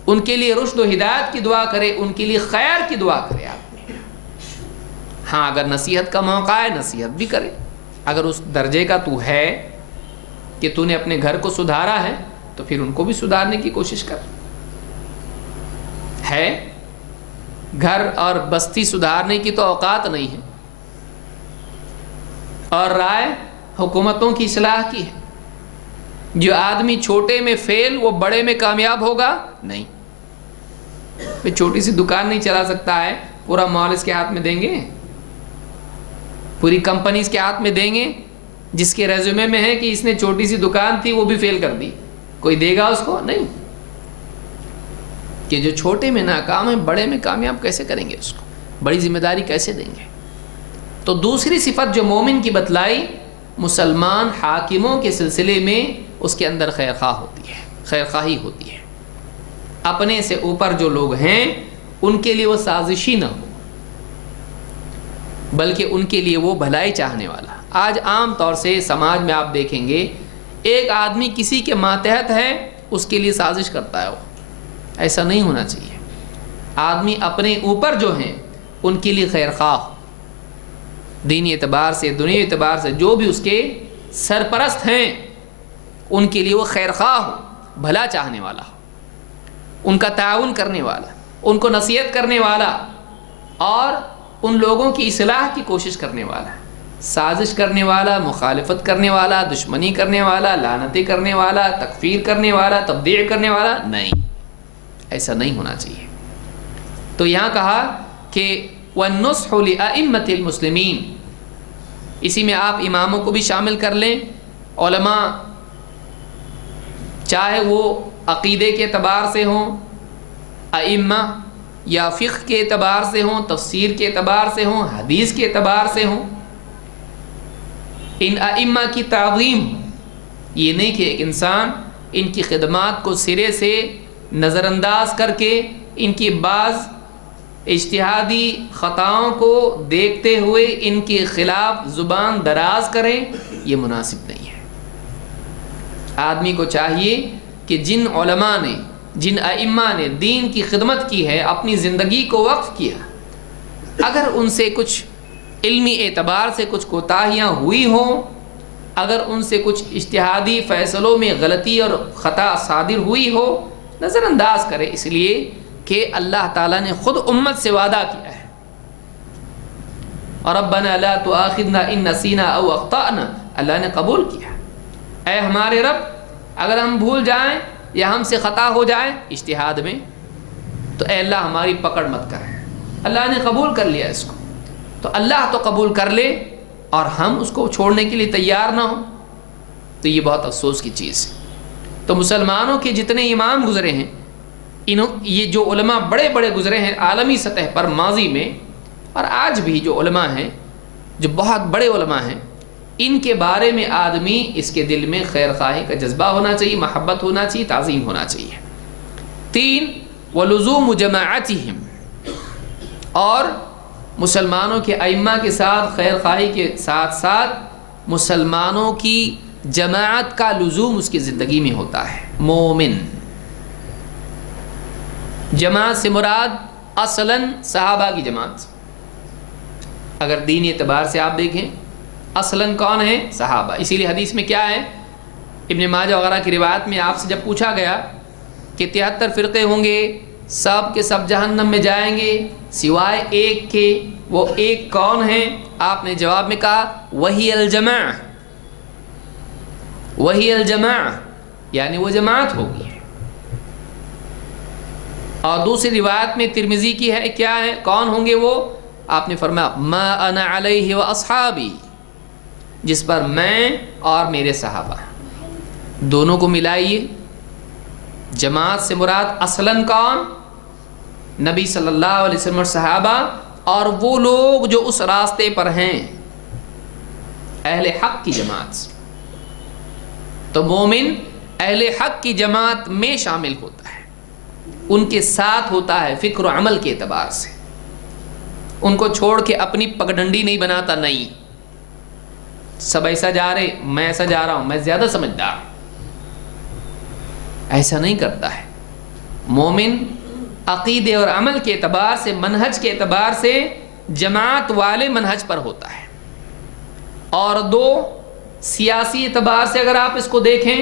ان کے لیے رشد و ہدایت کی دعا کرے، ان کے لیے خیر کی دعا کرے آدمی. ہاں اگر نصیحت کا موقع ہے نصیحت بھی کرے. اگر اس درجے کا تو ہے کہ تو نے اپنے گھر کو سدھارا ہے تو پھر ان کو بھی سدھارنے کی کوشش کر. ہے گھر اور بستی سدھارنے کی تو اوقات نہیں ہے، اور رائے حکومتوں کی اصلاح کی ہے. جو آدمی چھوٹے میں فیل وہ بڑے میں کامیاب ہوگا نہیں. چھوٹی سی دکان نہیں چلا سکتا ہے، پورا مال اس کے ہاتھ میں دیں گے، پوری کمپنی اس کے ہاتھ میں دیں گے. جس کے ریزیومے میں ہے کہ اس نے چھوٹی سی دکان تھی وہ بھی فیل کر دی، کوئی دے گا اس کو؟ نہیں. کہ جو چھوٹے میں ناکام ہے بڑے میں کامیاب کیسے کریں گے، اس کو بڑی ذمہ داری کیسے دیں گے. تو دوسری صفت جو مومن کی بتلائی، مسلمان حاکموں کے سلسلے میں اس کے اندر خیر خواہ ہوتی ہے، خیر خواہی ہوتی ہے. اپنے سے اوپر جو لوگ ہیں ان کے لیے وہ سازشی نہ ہو، بلکہ ان کے لیے وہ بھلائی چاہنے والا. آج عام طور سے سماج میں آپ دیکھیں گے ایک آدمی کسی کے ماتحت ہے اس کے لیے سازش کرتا ہے. وہ ایسا نہیں ہونا چاہیے. آدمی اپنے اوپر جو ہیں ان کے لیے خیر خواہ ہو، دینی اعتبار سے، دنیاوی اعتبار سے، جو بھی اس کے سرپرست ہیں ان کے لیے وہ خیر خواہ ہو، بھلا چاہنے والا ہو، ان کا تعاون کرنے والا، ان کو نصیحت کرنے والا اور ان لوگوں کی اصلاح کی کوشش کرنے والا. سازش کرنے والا، مخالفت کرنے والا، دشمنی کرنے والا، لعنتیں کرنے والا، تکفیر کرنے والا، تبدیع کرنے والا نہیں. ایسا نہیں ہونا چاہیے. تو یہاں کہا کہ وَالنُّصْحُ لِأَئِمَّةِ الْمُسْلِمِينَ، اسی میں آپ اماموں کو بھی شامل کر لیں. علماء چاہے وہ عقیدے کے اعتبار سے ہوں، ائمہ یا فقہ کے اعتبار سے ہوں، تفسیر کے اعتبار سے ہوں، حدیث کے اعتبار سے ہوں، ان ائمہ کی تعظیم. یہ نہیں کہ ایک انسان ان کی خدمات کو سرے سے نظر انداز کر کے ان کی بعض اجتہادی خطاؤں کو دیکھتے ہوئے ان کے خلاف زبان دراز کریں، یہ مناسب نہیں ہے۔ آدمی کو چاہیے کہ جن علماء نے، جن ائمہ نے دین کی خدمت کی ہے، اپنی زندگی کو وقف کیا، اگر ان سے کچھ علمی اعتبار سے کچھ کوتاہیاں ہوئی ہوں، اگر ان سے کچھ اجتہادی فیصلوں میں غلطی اور خطا صادر ہوئی ہو، نظر انداز کرے، اس لیے کہ اللہ تعالیٰ نے خود امت سے وعدہ کیا ہے، اور ربنا لا تؤاخذنا ان نسینا او اخطأنا، اللہ نے قبول کیا، اے ہمارے رب اگر ہم بھول جائیں یا ہم سے خطا ہو جائے اجتہاد میں تو اے اللہ ہماری پکڑ مت کرے۔ اللہ نے قبول کر لیا اس کو، تو اللہ تو قبول کر لے اور ہم اس کو چھوڑنے کے لیے تیار نہ ہوں، تو یہ بہت افسوس کی چیز ہے۔ تو مسلمانوں کے جتنے امام گزرے ہیں، یہ جو علماء بڑے بڑے گزرے ہیں عالمی سطح پر ماضی میں، اور آج بھی جو علماء ہیں، جو بہت بڑے علماء ہیں، ان کے بارے میں آدمی اس کے دل میں خیر خواہی کا جذبہ ہونا چاہیے، محبت ہونا چاہیے، تعظیم ہونا چاہیے۔ 3 وَلُزُومُ جَمَاعَتِهِمْ، اور مسلمانوں کے ائمہ کے ساتھ خیر خواہی کے ساتھ ساتھ مسلمانوں کی جماعت کا لزوم اس کی زندگی میں ہوتا ہے۔ مومن، جماعت سے مراد اصلاً صحابہ کی جماعت، اگر دینی اعتبار سے آپ دیکھیں اصلاً کون ہے؟ صحابہ۔ اسی لیے حدیث میں کیا ہے؟ ابن ماجہ وغیرہ کی روایت میں آپ سے جب پوچھا گیا کہ 73 فرقے ہوں گے، سب کے سب جہنم میں جائیں گے سوائے ایک کے، وہ ایک کون ہیں؟ آپ نے جواب میں کہا وہی الجماع، وہی الجماع، یعنی وہ جماعت ہوگی۔ اور دوسری روایت میں ترمذی کی ہے، کیا ہے؟ کون ہوں گے وہ؟ آپ نے فرمایا ما انا علیہ و اصحابی، جس پر میں اور میرے صحابہ، دونوں کو ملائیے۔ جماعت سے مراد اصلاً کون؟ نبی صلی اللہ علیہ وسلم اور صحابہ، اور وہ لوگ جو اس راستے پر ہیں، اہل حق کی جماعت۔ تو مومن اہل حق کی جماعت میں شامل ہوتا ہے، ان کے ساتھ ہوتا ہے فکر و عمل کے اعتبار سے، ان کو چھوڑ کے اپنی پگڈنڈی نہیں بناتا، نہیں سب ایسا جا رہے میں ایسا جا رہا ہوں، میں زیادہ سمجھدار، ایسا نہیں کرتا ہے۔ مومن عقیدے اور عمل کے اعتبار سے، منہج کے اعتبار سے جماعت والے منہج پر ہوتا ہے۔ اور 2 سیاسی اعتبار سے اگر آپ اس کو دیکھیں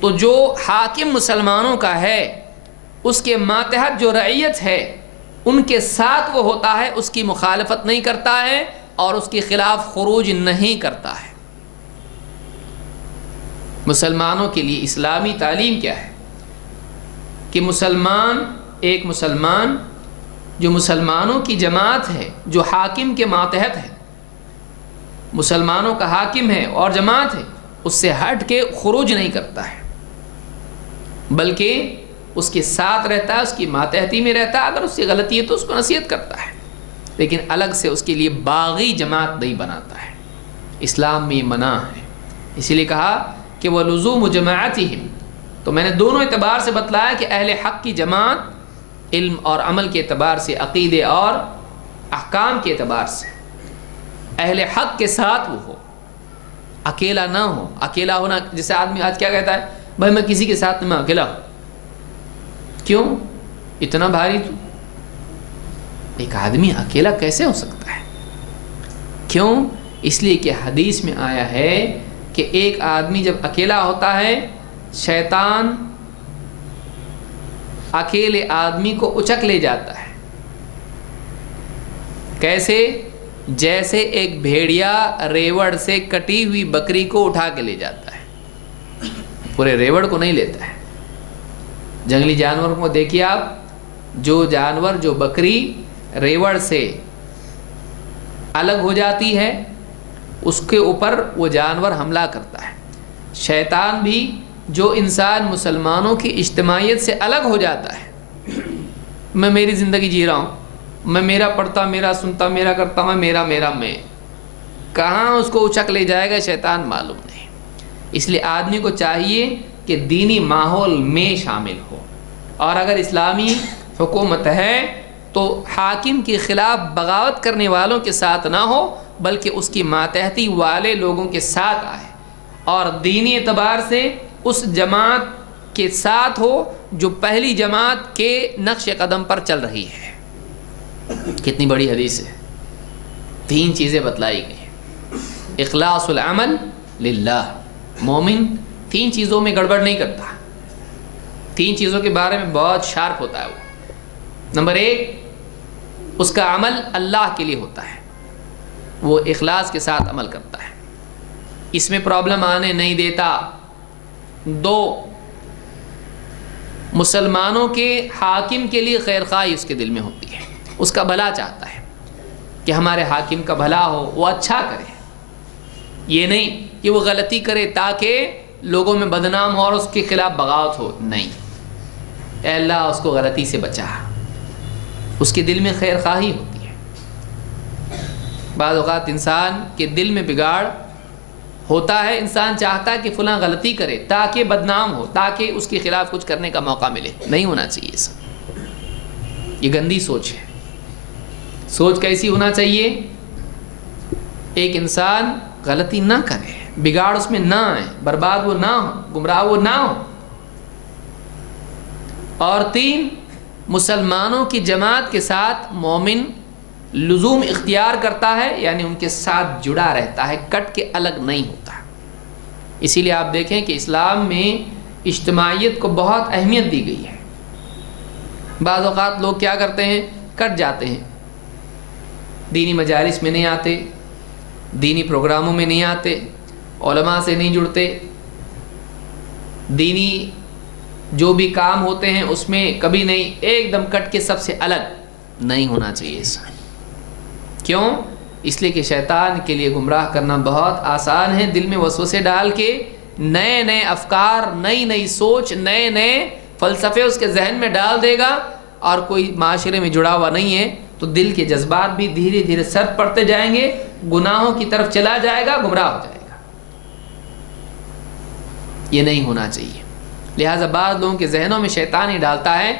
تو جو حاکم مسلمانوں کا ہے، اس کے ماتحت جو رعیت ہے، ان کے ساتھ وہ ہوتا ہے، اس کی مخالفت نہیں کرتا ہے اور اس کے خلاف خروج نہیں کرتا ہے۔ مسلمانوں کے لیے اسلامی تعلیم کیا ہے کہ مسلمان، ایک مسلمان جو مسلمانوں کی جماعت ہے، جو حاکم کے ماتحت ہے، مسلمانوں کا حاکم ہے اور جماعت ہے، اس سے ہٹ کے خروج نہیں کرتا ہے، بلکہ اس کے ساتھ رہتا ہے، اس کی ماتحتی میں رہتا ہے، اگر اس سے غلطی ہے تو اس کو نصیحت کرتا ہے، لیکن الگ سے اس کے لیے باغی جماعت نہیں بناتا ہے۔ اسلام میں یہ منع ہے، اسی لیے کہا کہ وہ لزوم جماعتہم۔ تو میں نے دونوں اعتبار سے بتلایا کہ اہل حق کی جماعت علم اور عمل کے اعتبار سے، عقیدے اور احکام کے اعتبار سے اہل حق کے ساتھ وہ ہو، اکیلا نہ ہو۔ اکیلا ہونا، جیسے آدمی آج کیا کہتا ہے، بھائی میں کسی کے ساتھ میں اکیلا ہوں، کیوں اتنا بھاری تو؟ ایک آدمی اکیلا کیسے ہو سکتا ہے؟ کیوں؟ اس لیے کہ حدیث میں آیا ہے کہ ایک آدمی جب اکیلا ہوتا ہے، شیطان اکیلے آدمی کو اچک لے جاتا ہے۔ کیسے؟ جیسے ایک بھیڑیا ریوڑ سے کٹی ہوئی بکری کو اٹھا کے لے جاتا ہے، پورے ریوڑ کو نہیں لیتا ہے۔ جنگلی جانوروں کو دیکھیے آپ، جو جانور، جو بکری ریوڑ سے الگ ہو جاتی ہے، اس کے اوپر وہ جانور حملہ کرتا ہے۔ شیطان بھی جو انسان مسلمانوں کی اجتماعیت سے الگ ہو جاتا ہے، میں میری زندگی جی رہا ہوں، میں میرا پڑھتا، میرا سنتا، میرا کرتا، میں کہاں اس کو اچک لے جائے گا شیطان معلوم نہیں۔ اس لیے آدمی کو چاہیے کہ دینی ماحول میں شامل ہو، اور اگر اسلامی حکومت ہے تو حاکم کے خلاف بغاوت کرنے والوں کے ساتھ نہ ہو بلکہ اس کی ماتحتی والے لوگوں کے ساتھ آئے اور دینی اعتبار سے اس جماعت کے ساتھ ہو جو پہلی جماعت کے نقش قدم پر چل رہی ہے۔ کتنی بڑی حدیث ہے، 3 چیزیں بتلائی گئی۔ اخلاص العمل للہ، مومن 3 چیزوں میں گڑبڑ نہیں کرتا، 3 چیزوں کے بارے میں بہت شارپ ہوتا ہے وہ۔ نمبر 1، اس کا عمل اللہ کے لیے ہوتا ہے، وہ اخلاص کے ساتھ عمل کرتا ہے، اس میں پرابلم آنے نہیں دیتا۔ 2، مسلمانوں کے حاکم کے لیے خیر خواہی اس کے دل میں ہوتی ہے، اس کا بھلا چاہتا ہے کہ ہمارے حاکم کا بھلا ہو، وہ اچھا کرے، یہ نہیں کہ وہ غلطی کرے تاکہ لوگوں میں بدنام ہو اور اس کے خلاف بغاوت ہو، نہیں، اے اللہ اس کو غلطی سے بچا، اس کے دل میں خیر خواہی ہوتی ہے۔ بعض اوقات انسان کے دل میں بگاڑ ہوتا ہے، انسان چاہتا ہے کہ فلاں غلطی کرے تاکہ بدنام ہو، تاکہ اس کے خلاف کچھ کرنے کا موقع ملے، نہیں ہونا چاہیے ایسا، یہ گندی سوچ ہے۔ سوچ کیسی ہونا چاہیے؟ ایک انسان غلطی نہ کرے، بگاڑ اس میں نہ آئے، برباد وہ نہ ہو، گمراہ وہ نہ ہو۔ اور 3، مسلمانوں کی جماعت کے ساتھ مومن لزوم اختیار کرتا ہے، یعنی ان کے ساتھ جڑا رہتا ہے، کٹ کے الگ نہیں ہوتا۔ اسی لیے آپ دیکھیں کہ اسلام میں اجتماعیت کو بہت اہمیت دی گئی ہے۔ بعض اوقات لوگ کیا کرتے ہیں، کٹ جاتے ہیں، دینی مجالس میں نہیں آتے، دینی پروگراموں میں نہیں آتے، علماء سے نہیں جڑتے، دینی جو بھی کام ہوتے ہیں اس میں کبھی نہیں، ایک دم کٹ کے سب سے الگ نہیں ہونا چاہیے ایسا۔ کیوں؟ اس لیے کہ شیطان کے لیے گمراہ کرنا بہت آسان ہے، دل میں وسوسے ڈال کے نئے نئے افکار، نئی نئی سوچ، نئے نئے فلسفے اس کے ذہن میں ڈال دے گا، اور کوئی معاشرے میں جڑا ہوا نہیں ہے تو دل کے جذبات بھی دھیرے دھیرے سرد پڑتے جائیں گے، گناہوں کی طرف چلا جائے گا، گمراہ ہو جائے گا۔ یہ نہیں ہونا چاہیے۔ لہٰذا بعض لوگوں کے ذہنوں میں شیطان ہی ڈالتا ہے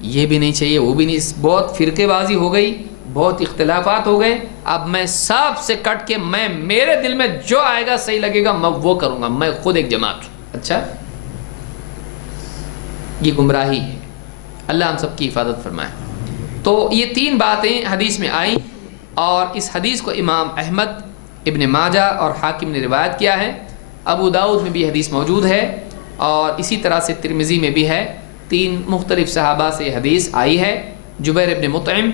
یہ بھی نہیں چاہیے، وہ بھی نہیں، بہت فرقے بازی ہو گئی، بہت اختلافات ہو گئے، اب میں سب سے کٹ کے میرے دل میں جو آئے گا صحیح لگے گا میں وہ کروں گا، میں خود ایک جماعت ہوں۔ اچھا، یہ گمراہی ہے، اللہ ہم سب کی حفاظت فرمائے۔ تو یہ 3 باتیں حدیث میں آئیں، اور اس حدیث کو امام احمد، ابن ماجہ اور حاکم نے روایت کیا ہے، ابو داؤد میں بھی حدیث موجود ہے، اور اسی طرح سے ترمذی میں بھی ہے۔ 3 مختلف صحابہ سے حدیث آئی ہے، جبیر ابن مطعم،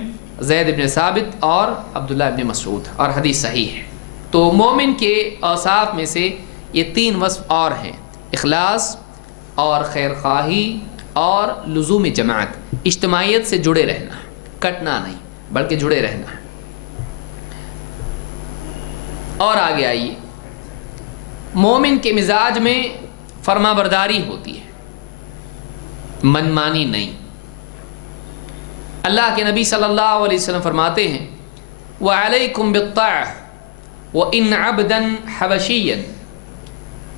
زید ابن ثابت اور عبداللہ ابن مسعود، اور حدیث صحیح ہے۔ تو مومن کے اوصاف میں سے یہ 3 وصف اور ہیں، اخلاص اور خیر خواہی اور لزوم جماعت، اجتماعیت سے جڑے رہنا، کٹنا نہیں بلکہ جڑے رہنا۔ اور آگے آئیے، مومن کے مزاج میں فرما برداری ہوتی ہے، منمانی نہیں۔ اللہ کے نبی صلی اللہ علیہ وسلم فرماتے ہیں وَعَلَيْكُمْ بِالطَّاعَةِ وَإِنْ عَبْدًا حَبَشِيًّا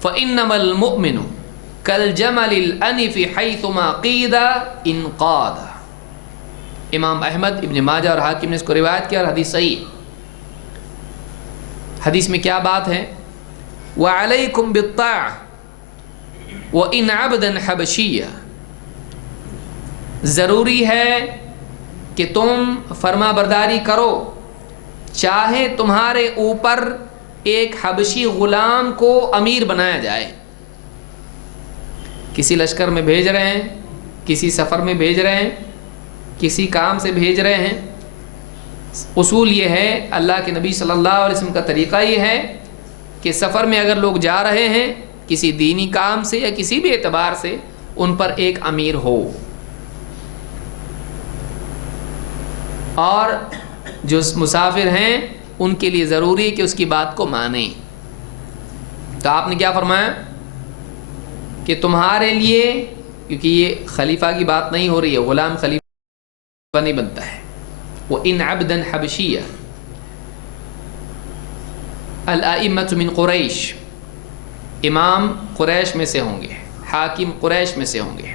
فَإِنَّمَا الْمُؤْمِنُ كَالْجَمَلِ الْأَنِفِ حَيْثُمَا قِيدَ انقاد۔ امام احمد، ابن ماجہ اور حاکم نے اس کو روایت کیا، اور حدیث صحیح ہے۔ حدیث میں کیا بات ہے؟ وَعَلَيْكُمْ بِالطَّاعَةِ وَإِنْ عَبْدًا حَبَشِيًّا، ضروری ہے کہ تم فرما برداری کرو، چاہے تمہارے اوپر ایک حبشی غلام کو امیر بنایا جائے۔ کسی لشکر میں بھیج رہے ہیں، کسی سفر میں بھیج رہے ہیں، کسی کام سے بھیج رہے ہیں، اصول یہ ہے، اللہ کے نبی صلی اللہ علیہ وسلم کا طریقہ یہ ہے کہ سفر میں اگر لوگ جا رہے ہیں کسی دینی کام سے یا کسی بھی اعتبار سے، ان پر ایک امیر ہو، اور جو مسافر ہیں ان کے لیے ضروری ہے کہ اس کی بات کو مانیں۔ تو آپ نے کیا فرمایا کہ تمہارے لیے، کیونکہ یہ خلیفہ کی بات نہیں ہو رہی ہے، غلام خلیفہ نہیں بنتا ہے، وَإِنْ عَبْدًا حَبْشِيًّا، الْأَئِمَّةُ مِنْ قُرَيْشٍ، امام قریش میں سے ہوں گے، حاکم قریش میں سے ہوں گے۔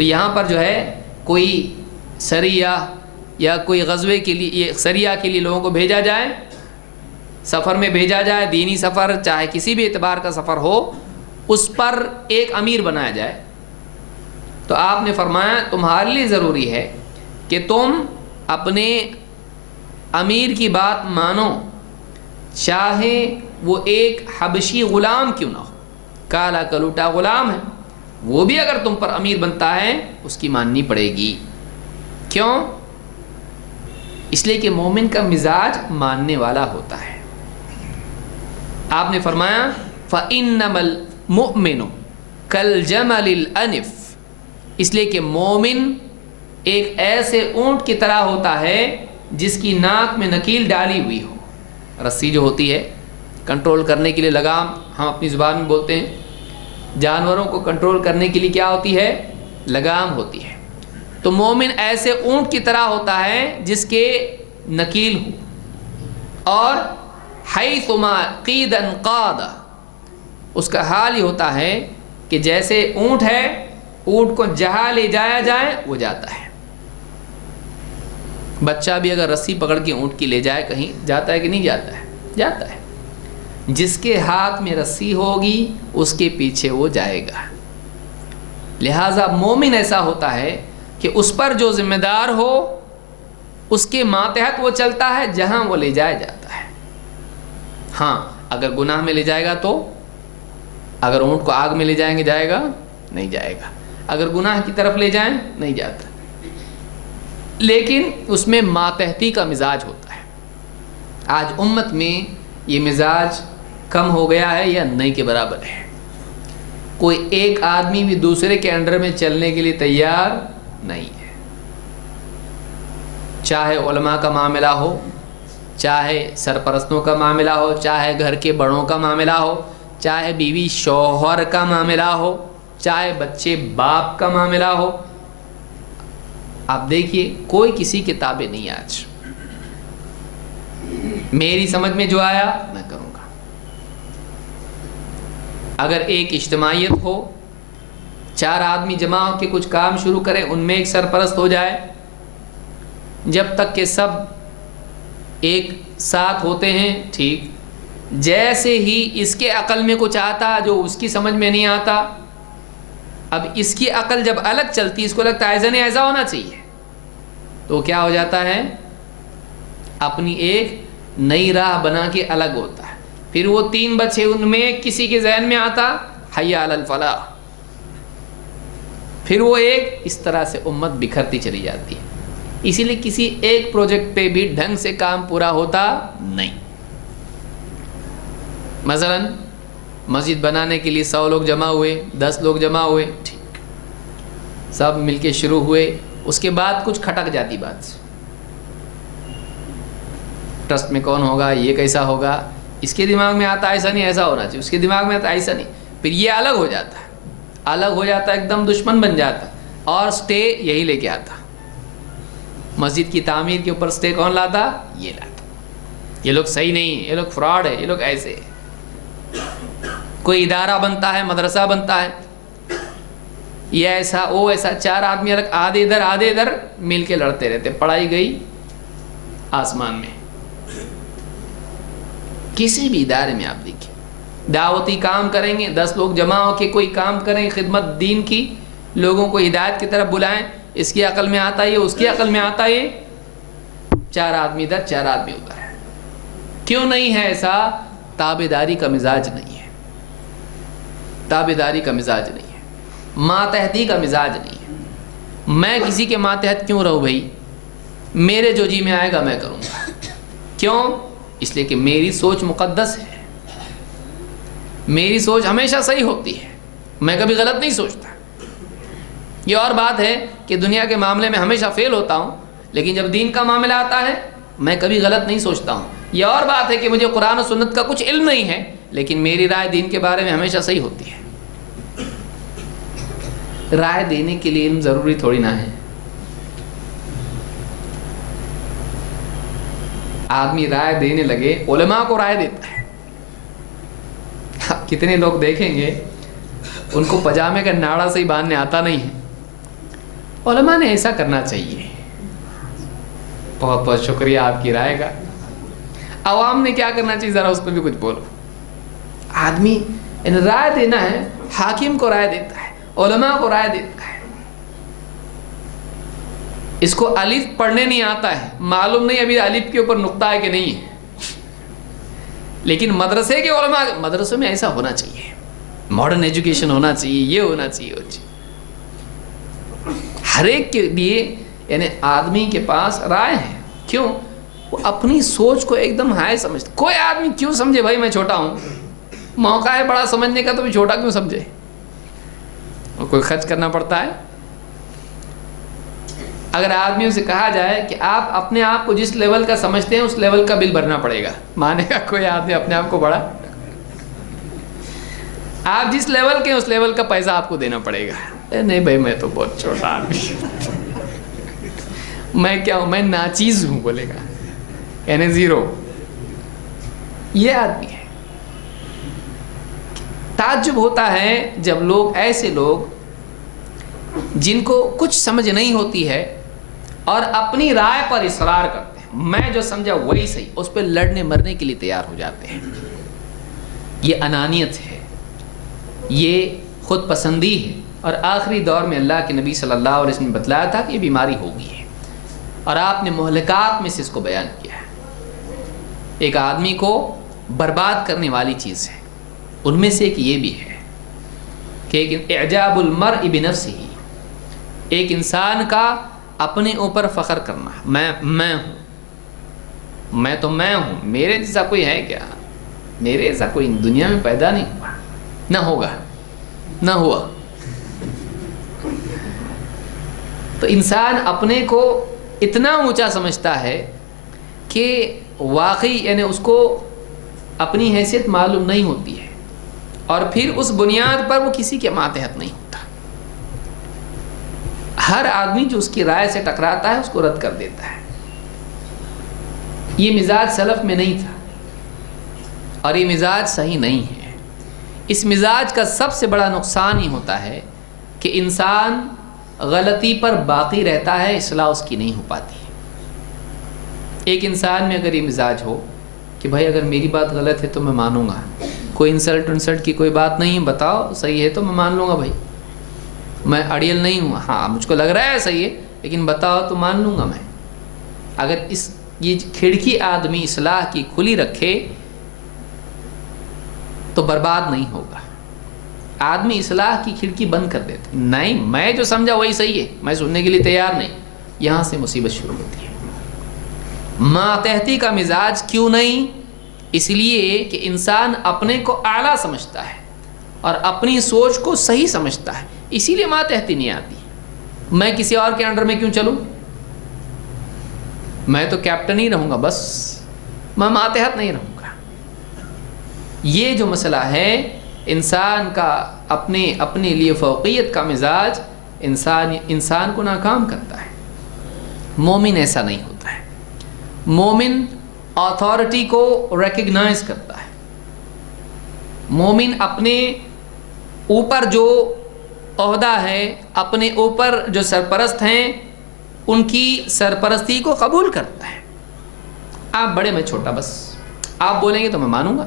تو یہاں پر جو ہے کوئی سریہ یا کوئی غزوے کے لیے، سریہ کے لیے لوگوں کو بھیجا جائے، سفر میں بھیجا جائے، دینی سفر چاہے کسی بھی اعتبار کا سفر ہو، اس پر ایک امیر بنایا جائے، تو آپ نے فرمایا تمہارے لیے ضروری ہے کہ تم اپنے امیر کی بات مانو، چاہے وہ ایک حبشی غلام کیوں نہ ہو، کالا کلوٹا غلام ہے، وہ بھی اگر تم پر امیر بنتا ہے اس کی ماننی پڑے گی۔ کیوں؟ اس لیے کہ مومن کا مزاج ماننے والا ہوتا ہے۔ آپ نے فرمایا فَإِنَّمَا الْمُؤْمِنُ كَالْجَمَلِ الْأَنِفِ، اس لیے کہ مومن ایک ایسے اونٹ کی طرح ہوتا ہے جس کی ناک میں نکیل ڈالی ہوئی ہو۔ رسی جو ہوتی ہے کنٹرول کرنے کے لیے، لگام ہم اپنی زبان میں بولتے ہیں، جانوروں کو کنٹرول کرنے کے لیے کیا ہوتی ہے؟ لگام ہوتی ہے۔ تو مومن ایسے اونٹ کی طرح ہوتا ہے جس کے نکیل ہو، اور حیثما قید انقاد، اس کا حال یہ ہوتا ہے کہ جیسے اونٹ ہے، اونٹ کو جہاں لے جایا جائے وہ جاتا ہے۔ بچہ بھی اگر رسی پکڑ کے اونٹ کی لے جائے کہیں، جاتا ہے کہ نہیں جاتا ہے؟ جاتا ہے۔ جس کے ہاتھ میں رسی ہوگی اس کے پیچھے وہ جائے گا۔ لہٰذا مومن ایسا ہوتا ہے کہ اس پر جو ذمہ دار ہو اس کے ماتحت وہ چلتا ہے، جہاں وہ لے جایا جاتا ہے۔ ہاں اگر گناہ میں لے جائے گا تو، اگر اونٹ کو آگ میں لے جائیں گے جائے گا؟ نہیں جائے گا۔ اگر گناہ کی طرف لے جائیں نہیں جاتا، لیکن اس میں ماتحتی کا مزاج ہوتا ہے۔ آج امت میں یہ مزاج کم ہو گیا ہے یا نہیں کے برابر ہے۔ کوئی ایک آدمی بھی دوسرے کے انڈر میں چلنے کے لیے تیار نہیں ہے، چاہے علماء کا معاملہ ہو، چاہے سرپرستوں کا معاملہ ہو، چاہے گھر کے بڑوں کا معاملہ ہو، چاہے بیوی شوہر کا معاملہ ہو، چاہے بچے باپ کا معاملہ ہو۔ آپ دیکھیے کوئی کسی کے تابع نہیں ہے آج۔ میری سمجھ میں جو آیا میں کروں گا۔ اگر ایک اجتماعیت ہو، 4 آدمی جمع ہو کے کچھ کام شروع کریں، ان میں ایک سرپرست ہو جائے، جب تک کہ سب ایک ساتھ ہوتے ہیں ٹھیک، جیسے ہی اس کے عقل میں کچھ آتا جو اس کی سمجھ میں نہیں آتا، اب اس کی عقل جب الگ چلتی، اس کو لگتا ہے ایسا نہیں ایسا ہونا چاہیے، تو کیا ہو جاتا ہے؟ اپنی ایک نئی راہ بنا کے الگ ہوتا ہے۔ پھر وہ 3 بچے، ان میں کسی کے ذہن میں آتا حی علی الفلاح، پھر وہ ایک، اس طرح سے امت بکھرتی چلی جاتی ہے۔ اسی لیے کسی ایک پروجیکٹ پہ بھی ڈھنگ سے کام پورا ہوتا نہیں۔ مثلا مسجد بنانے کے لیے 100 لوگ جمع ہوئے، 10 لوگ جمع ہوئے، ٹھیک، سب مل کے شروع ہوئے، اس کے بعد کچھ کھٹک جاتی بات، ٹرسٹ میں کون ہوگا، یہ کیسا ہوگا، اس کے دماغ میں آتا ایسا نہیں ایسا ہونا چاہیے، اس کے دماغ میں آتا ایسا نہیں، پھر یہ الگ ہو جاتا ہے، الگ ہو جاتا ہے، ایک دم دشمن بن جاتا، اور سٹے یہی لے کے آتا۔ مسجد کی تعمیر کے اوپر سٹے کون لاتا؟ یہ لاتا، یہ لوگ صحیح نہیں، یہ لوگ فراڈ ہے، یہ لوگ ایسے۔ کوئی ادارہ بنتا ہے، مدرسہ بنتا ہے، یہ ایسا وہ ایسا، 4 آدمی الگ، آدھے ادھر آدھے ادھر مل کے لڑتے رہتے، پڑھائی گئی آسمان میں۔ کسی بھی ادارے میں آپ دیکھیں، دعوتی کام کریں گے، 10 لوگ جمع ہو کے کوئی کام کریں، خدمت دین کی، لوگوں کو ہدایت کی طرف بلائیں، اس کی عقل میں آتا ہے، اس کی عقل میں آتا ہے، 4 آدمی ادھر 4 آدمی ادھر ہے۔ کیوں نہیں ہے ایسا؟ تابعداری کا مزاج نہیں ہے، تابعداری کا مزاج نہیں ہے، ماتحتی کا مزاج نہیں ہے۔ میں کسی کے ماتحت کیوں رہوں بھائی؟ میرے جو جی میں آئے گا میں کروں گا۔ کیوں؟ اس لیے کہ میری سوچ مقدس ہے، میری سوچ ہمیشہ صحیح ہوتی ہے، میں کبھی غلط نہیں سوچتا۔ یہ اور بات ہے کہ دنیا کے معاملے میں ہمیشہ فیل ہوتا ہوں، لیکن جب دین کا معاملہ آتا ہے میں کبھی غلط نہیں سوچتا ہوں۔ یہ اور بات ہے کہ مجھے قرآن و سنت کا کچھ علم نہیں ہے، لیکن میری رائے دین کے بارے میں ہمیشہ صحیح ہوتی ہے۔ رائے دینے کے لیے علم ضروری تھوڑی نہ ہے۔ آدمی رائے دینے لگے، علماء کو رائے دیتا ہے۔ کتنے لوگ دیکھیں گے ان کو پجامے کا ناڑا سے ہی باندھنے آتا نہیں ہے، علماء نے ایسا کرنا چاہیے. بہت بہت شکریہ آپ کی رائے کا. عوام نے کیا کرنا چاہیے ذرا اس پہ بھی کچھ بولو. آدمی رائے دینا ہے، حاکم کو رائے دیتا ہے، علماء کو رائے دیتا ہے. اس کو الف پڑھنے نہیں آتا ہے، معلوم نہیں ابھی الف کے اوپر نقطہ ہے کہ نہیں ہے، لیکن مدرسے کے علماء مدرسوں میں ایسا ہونا چاہیے، ماڈرن ایجوکیشن ہونا چاہیے، یہ ہونا چاہیے. ہر ایک کے لیے یعنی آدمی کے پاس رائے ہے. کیوں؟ وہ اپنی سوچ کو ایک دم ہائی سمجھتا. کوئی آدمی کیوں سمجھے بھائی میں چھوٹا ہوں، موقع ہے بڑا سمجھنے کا تو بھی چھوٹا کیوں سمجھے؟ اور کوئی خرچ کرنا پڑتا ہے. اگر آدمیوں سے کہا جائے کہ آپ اپنے آپ کو جس لیول کا سمجھتے ہیں اس لیول کا بل بھرنا پڑے گا، مانے گا کوئی آدمی اپنے آپ کو بڑا؟ آپ جس لیول کے اس لیول کا پیسہ آپ کو دینا پڑے گا. نہیں بھائی میں تو بہت چھوٹا آدمی، میں کیا ہوں، میں ناچیز ہوں بولے گا، یعنی زیرو. یہ آدمی ہے. تعجب ہوتا ہے جب لوگ، ایسے لوگ جن کو کچھ سمجھ نہیں ہوتی ہے اور اپنی رائے پر اصرار کرتے ہیں، میں جو سمجھا وہی صحیح، اس پہ لڑنے مرنے کے لیے تیار ہو جاتے ہیں. یہ انانیت ہے، یہ خود پسندی ہے. اور آخری دور میں اللہ کے نبی صلی اللہ علیہ وسلم نے بتلایا تھا کہ یہ بیماری ہوگی ہے، اور آپ نے مہلکات میں سے اس کو بیان کیا ہے. ایک آدمی کو برباد کرنے والی چیز ہے، ان میں سے ایک یہ بھی ہے کہ اعجاب المرء بنفسہ، ایک انسان کا اپنے اوپر فخر کرنا. میں ہوں، میں تو میں ہوں، میرے جیسا کوئی ہے کیا، میرے جیسا کوئی دنیا میں پیدا نہیں ہوا، نہ ہوگا، نہ ہوا. تو انسان اپنے کو اتنا اونچا سمجھتا ہے کہ واقعی یعنی اس کو اپنی حیثیت معلوم نہیں ہوتی ہے، اور پھر اس بنیاد پر وہ کسی کے ماتحت نہیں ہوتا. ہر آدمی جو اس کی رائے سے ٹکراتا ہے اس کو رد کر دیتا ہے. یہ مزاج سلف میں نہیں تھا، اور یہ مزاج صحیح نہیں ہے. اس مزاج کا سب سے بڑا نقصان ہی ہوتا ہے کہ انسان غلطی پر باقی رہتا ہے، اصلاح اس کی نہیں ہو پاتی. ایک انسان میں اگر یہ مزاج ہو کہ بھائی اگر میری بات غلط ہے تو میں مانوں گا، کوئی انسلٹ کی کوئی بات نہیں ہے، بتاؤ صحیح ہے تو میں مان لوں گا، بھائی میں اڑیل نہیں ہوں، ہاں مجھ کو لگ رہا ہے صحیح ہے لیکن بتاؤ تو مان لوں گا میں. اگر یہ کھڑکی آدمی اصلاح کی کھلی رکھے تو برباد نہیں ہوگا. آدمی اصلاح کی کھڑکی بند کر دیتا، نہیں میں جو سمجھا وہی صحیح ہے، میں سننے کے لیے تیار نہیں، یہاں سے مصیبت شروع ہوتی ہے. ماتحتی کا مزاج کیوں نہیں؟ اس لیے کہ انسان اپنے کو اعلیٰ سمجھتا ہے اور اپنی سوچ کو صحیح سمجھتا ہے، اسی لیے ماتحتی نہیں آتی. میں کسی اور کے انڈر میں کیوں چلوں، میں تو کیپٹن ہی رہوں گا، بس میں ماتحت نہیں رہوں گا. یہ جو مسئلہ ہے، انسان کا اپنے لیے فوقیت کا مزاج انسان کو ناکام کرتا ہے. مومن ایسا نہیں ہوتا ہے. مومن اتھارٹی کو ریکگنائز کرتا ہے. مومن اپنے اوپر جو عہدہ ہے، اپنے اوپر جو سرپرست ہیں، ان کی سرپرستی کو قبول کرتا ہے. آپ بڑے میں چھوٹا، بس آپ بولیں گے تو میں مانوں گا،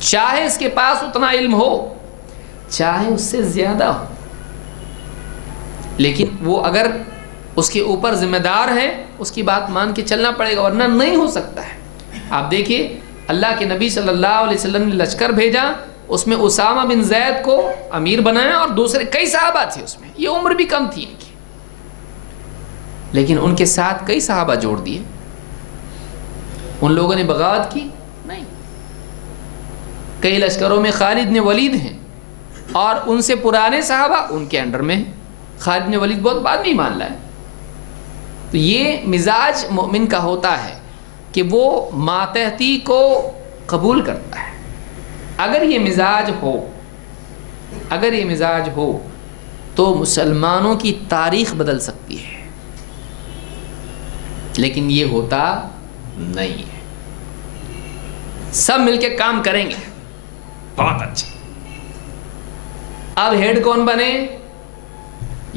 چاہے اس کے پاس اتنا علم ہو، چاہے اس سے زیادہ ہو، لیکن وہ اگر اس کے اوپر ذمہ دار ہے اس کی بات مان کے چلنا پڑے گا، ورنہ نہیں ہو سکتا ہے. آپ دیکھیے اللہ کے نبی صلی اللہ علیہ وسلم نے لشکر بھیجا، اس میں اسامہ بن زید کو امیر بنایا اور دوسرے کئی صحابہ تھے اس میں، یہ عمر بھی کم تھی ان کی، لیکن ان کے ساتھ کئی صحابہ جوڑ دیے. ان لوگوں نے بغاوت کی نہیں. کئی لشکروں میں خالد نے ولید ہیں، اور ان سے پرانے صحابہ ان کے انڈر میں ہیں. خالد نے ولید بہت بعد میں ایمان لائے. تو یہ مزاج مومن کا ہوتا ہے کہ وہ ماتحتی کو قبول کرتا ہے. اگر یہ مزاج ہو تو مسلمانوں کی تاریخ بدل سکتی ہے، لیکن یہ ہوتا نہیں ہے. سب مل کے کام کریں گے، بہت اچھا. اب ہیڈ کون بنے؟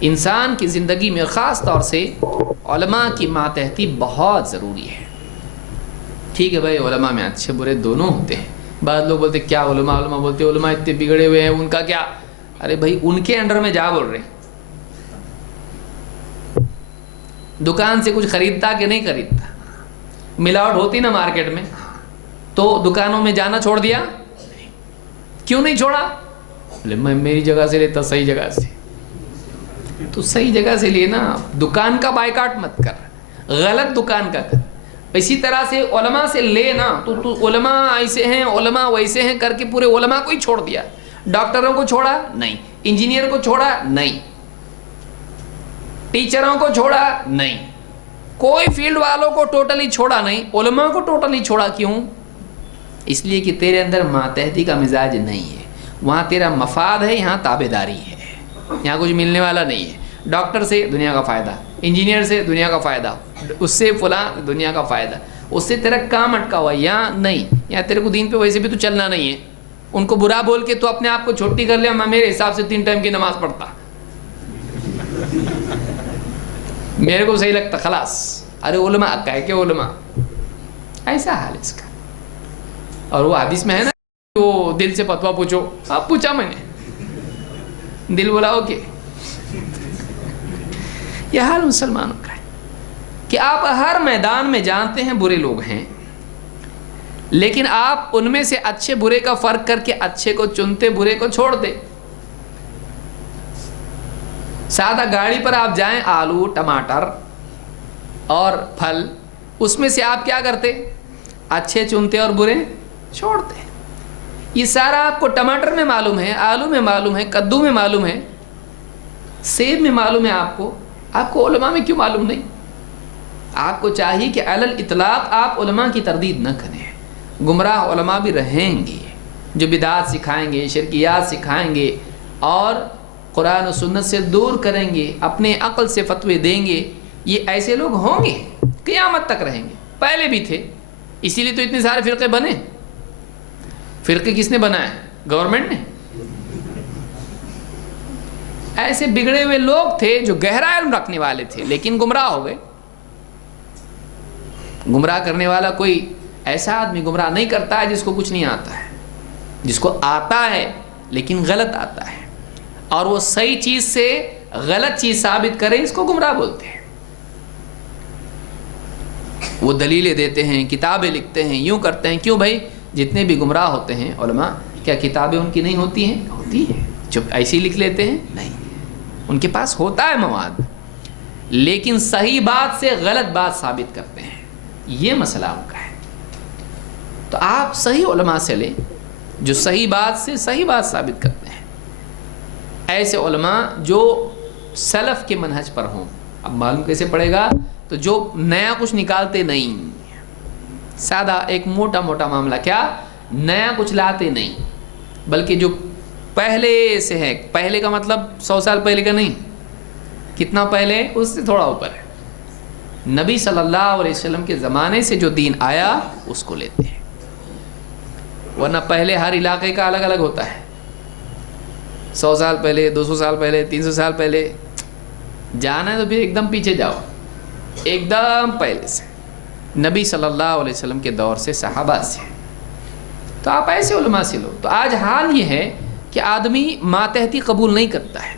انسان کی زندگی میں خاص طور سے علماء کی ماتحتی بہت ضروری ہے. ٹھیک ہے بھائی، علماء میں اچھے برے دونوں ہوتے ہیں. بعض لوگ بولتے کیا علماء بولتے علماء اتنے بگڑے ہوئے ہیں، ان کا کیا؟ ارے بھائی ان کے انڈر میں جا بول رہے ہیں. دکان سے کچھ خریدتا کہ نہیں خریدتا؟ ملاوٹ ہوتی نا مارکیٹ میں، تو دکانوں میں جانا چھوڑ دیا؟ کیوں نہیں چھوڑا؟ بولے میں میری جگہ سے لیتا، صحیح جگہ سے. تو صحیح جگہ سے لینا، دکان کا بائیکاٹ مت کر، غلط دکان کا کر. اسی طرح سے علماء سے لینا، تو علماء ایسے ہیں علماء ویسے ہیں کر کے پورے علماء کو ہی چھوڑ دیا. ڈاکٹروں کو چھوڑا نہیں، انجینئر کو چھوڑا نہیں، ٹیچروں کو چھوڑا نہیں، کوئی فیلڈ والوں کو ٹوٹلی چھوڑا نہیں، علماء کو ٹوٹلی چھوڑا. کیوں؟ اس لیے کہ تیرے اندر ماتحتی کا مزاج نہیں ہے. وہاں تیرا مفاد ہے، یہاں تابعداری ہے، یہاں کچھ ملنے والا نہیں ہے. ڈاکٹر سے دنیا کا فائدہ، انجینئر سے دنیا کا فائدہ، اس سے فلاں دنیا کا فائدہ، اس سے تیرا کام اٹکا ہوا. یہاں نہیں، یہاں تیرے کو دین پہ ویسے بھی تو چلنا نہیں ہے. ان کو برا بول کے تو اپنے آپ کو چھوٹی کر لیا. میں میرے حساب سے 3 ٹائم کی نماز پڑھتا، میرے کو صحیح لگتا، خلاص. ارے علماء کہہ کے علماء، ایسا حال اس کا. اور وہ حدیث میں ہے نا، وہ دل سے فتویٰ پوچھو. آپ پوچھا میں نے، دل بولا اوکے. یہ حال مسلمانوں کا ہے کہ آپ ہر میدان میں جانتے ہیں برے لوگ ہیں، لیکن آپ ان میں سے اچھے برے کا فرق کر کے اچھے کو چنتے، برے کو چھوڑ دے. سادہ گاڑی پر آپ جائیں، آلو ٹماٹر اور پھل، اس میں سے آپ کیا کرتے؟ اچھے چنتے اور برے چھوڑتے. یہ سارا آپ کو ٹماٹر میں معلوم ہے، آلو میں معلوم ہے، کدو میں معلوم ہے، سیب میں معلوم ہے. آپ کو علماء میں کیوں معلوم نہیں؟ آپ کو چاہیے کہ علی الاطلاق آپ علماء کی تردید نہ کریں. گمراہ علماء بھی رہیں گے جو بدعات سکھائیں گے، شرکیات سکھائیں گے اور قرآن و سنت سے دور کریں گے، اپنے عقل سے فتوے دیں گے. یہ ایسے لوگ ہوں گے، قیامت تک رہیں گے. پہلے بھی تھے، اسی لیے تو اتنے سارے فرقے بنے. فرقے کس نے بنائے؟ گورنمنٹ نے. ایسے بگڑے ہوئے لوگ تھے جو گہرا علم رکھنے والے تھے، لیکن گمراہ ہو گئے. گمراہ کرنے والا کوئی ایسا آدمی گمراہ نہیں کرتا ہے جس کو کچھ نہیں آتا ہے. جس کو آتا ہے لیکن غلط آتا ہے، اور وہ صحیح چیز سے غلط چیز ثابت کرے، اس کو گمراہ بولتے ہیں. وہ دلیلیں دیتے ہیں، کتابیں لکھتے ہیں، یوں کرتے ہیں. کیوں بھائی؟ جتنے بھی گمراہ ہوتے ہیں علماء، کیا کتابیں ان کی نہیں ہوتی ہیں؟ ہوتی ہیں. چپ ایسے ہی لکھ لیتے ہیں؟ نہیں، ان کے پاس ہوتا ہے مواد، لیکن صحیح بات سے غلط بات ثابت کرتے ہیں. یہ مسئلہ ان کا ہے. تو آپ صحیح علماء سے لیں جو صحیح بات سے صحیح بات ثابت کرتے ہیں. ایسے علماء جو سلف کے منہج پر ہوں. اب معلوم کیسے پڑے گا؟ تو جو نیا کچھ نکالتے نہیں، سادہ ایک موٹا موٹا معاملہ، کیا نیا کچھ لاتے نہیں، بلکہ جو پہلے سے ہے. پہلے کا مطلب 100 سال پہلے کا نہیں، کتنا پہلے؟ اس سے تھوڑا اوپر ہے. نبی صلی اللہ علیہ وسلم کے زمانے سے جو دین آیا اس کو لیتے ہیں. ورنہ پہلے ہر علاقے کا الگ الگ ہوتا ہے. 100 سال پہلے، 200 سال پہلے، 300 سال پہلے جانا ہے تو پھر ایک دم پیچھے جاؤ، ایک دم پہلے سے، نبی صلی اللہ علیہ وسلم کے دور سے، صحابہ سے. تو آپ ایسے علماء سے لو. تو آج حال یہ ہے کہ آدمی ماتحتی قبول نہیں کرتا ہے،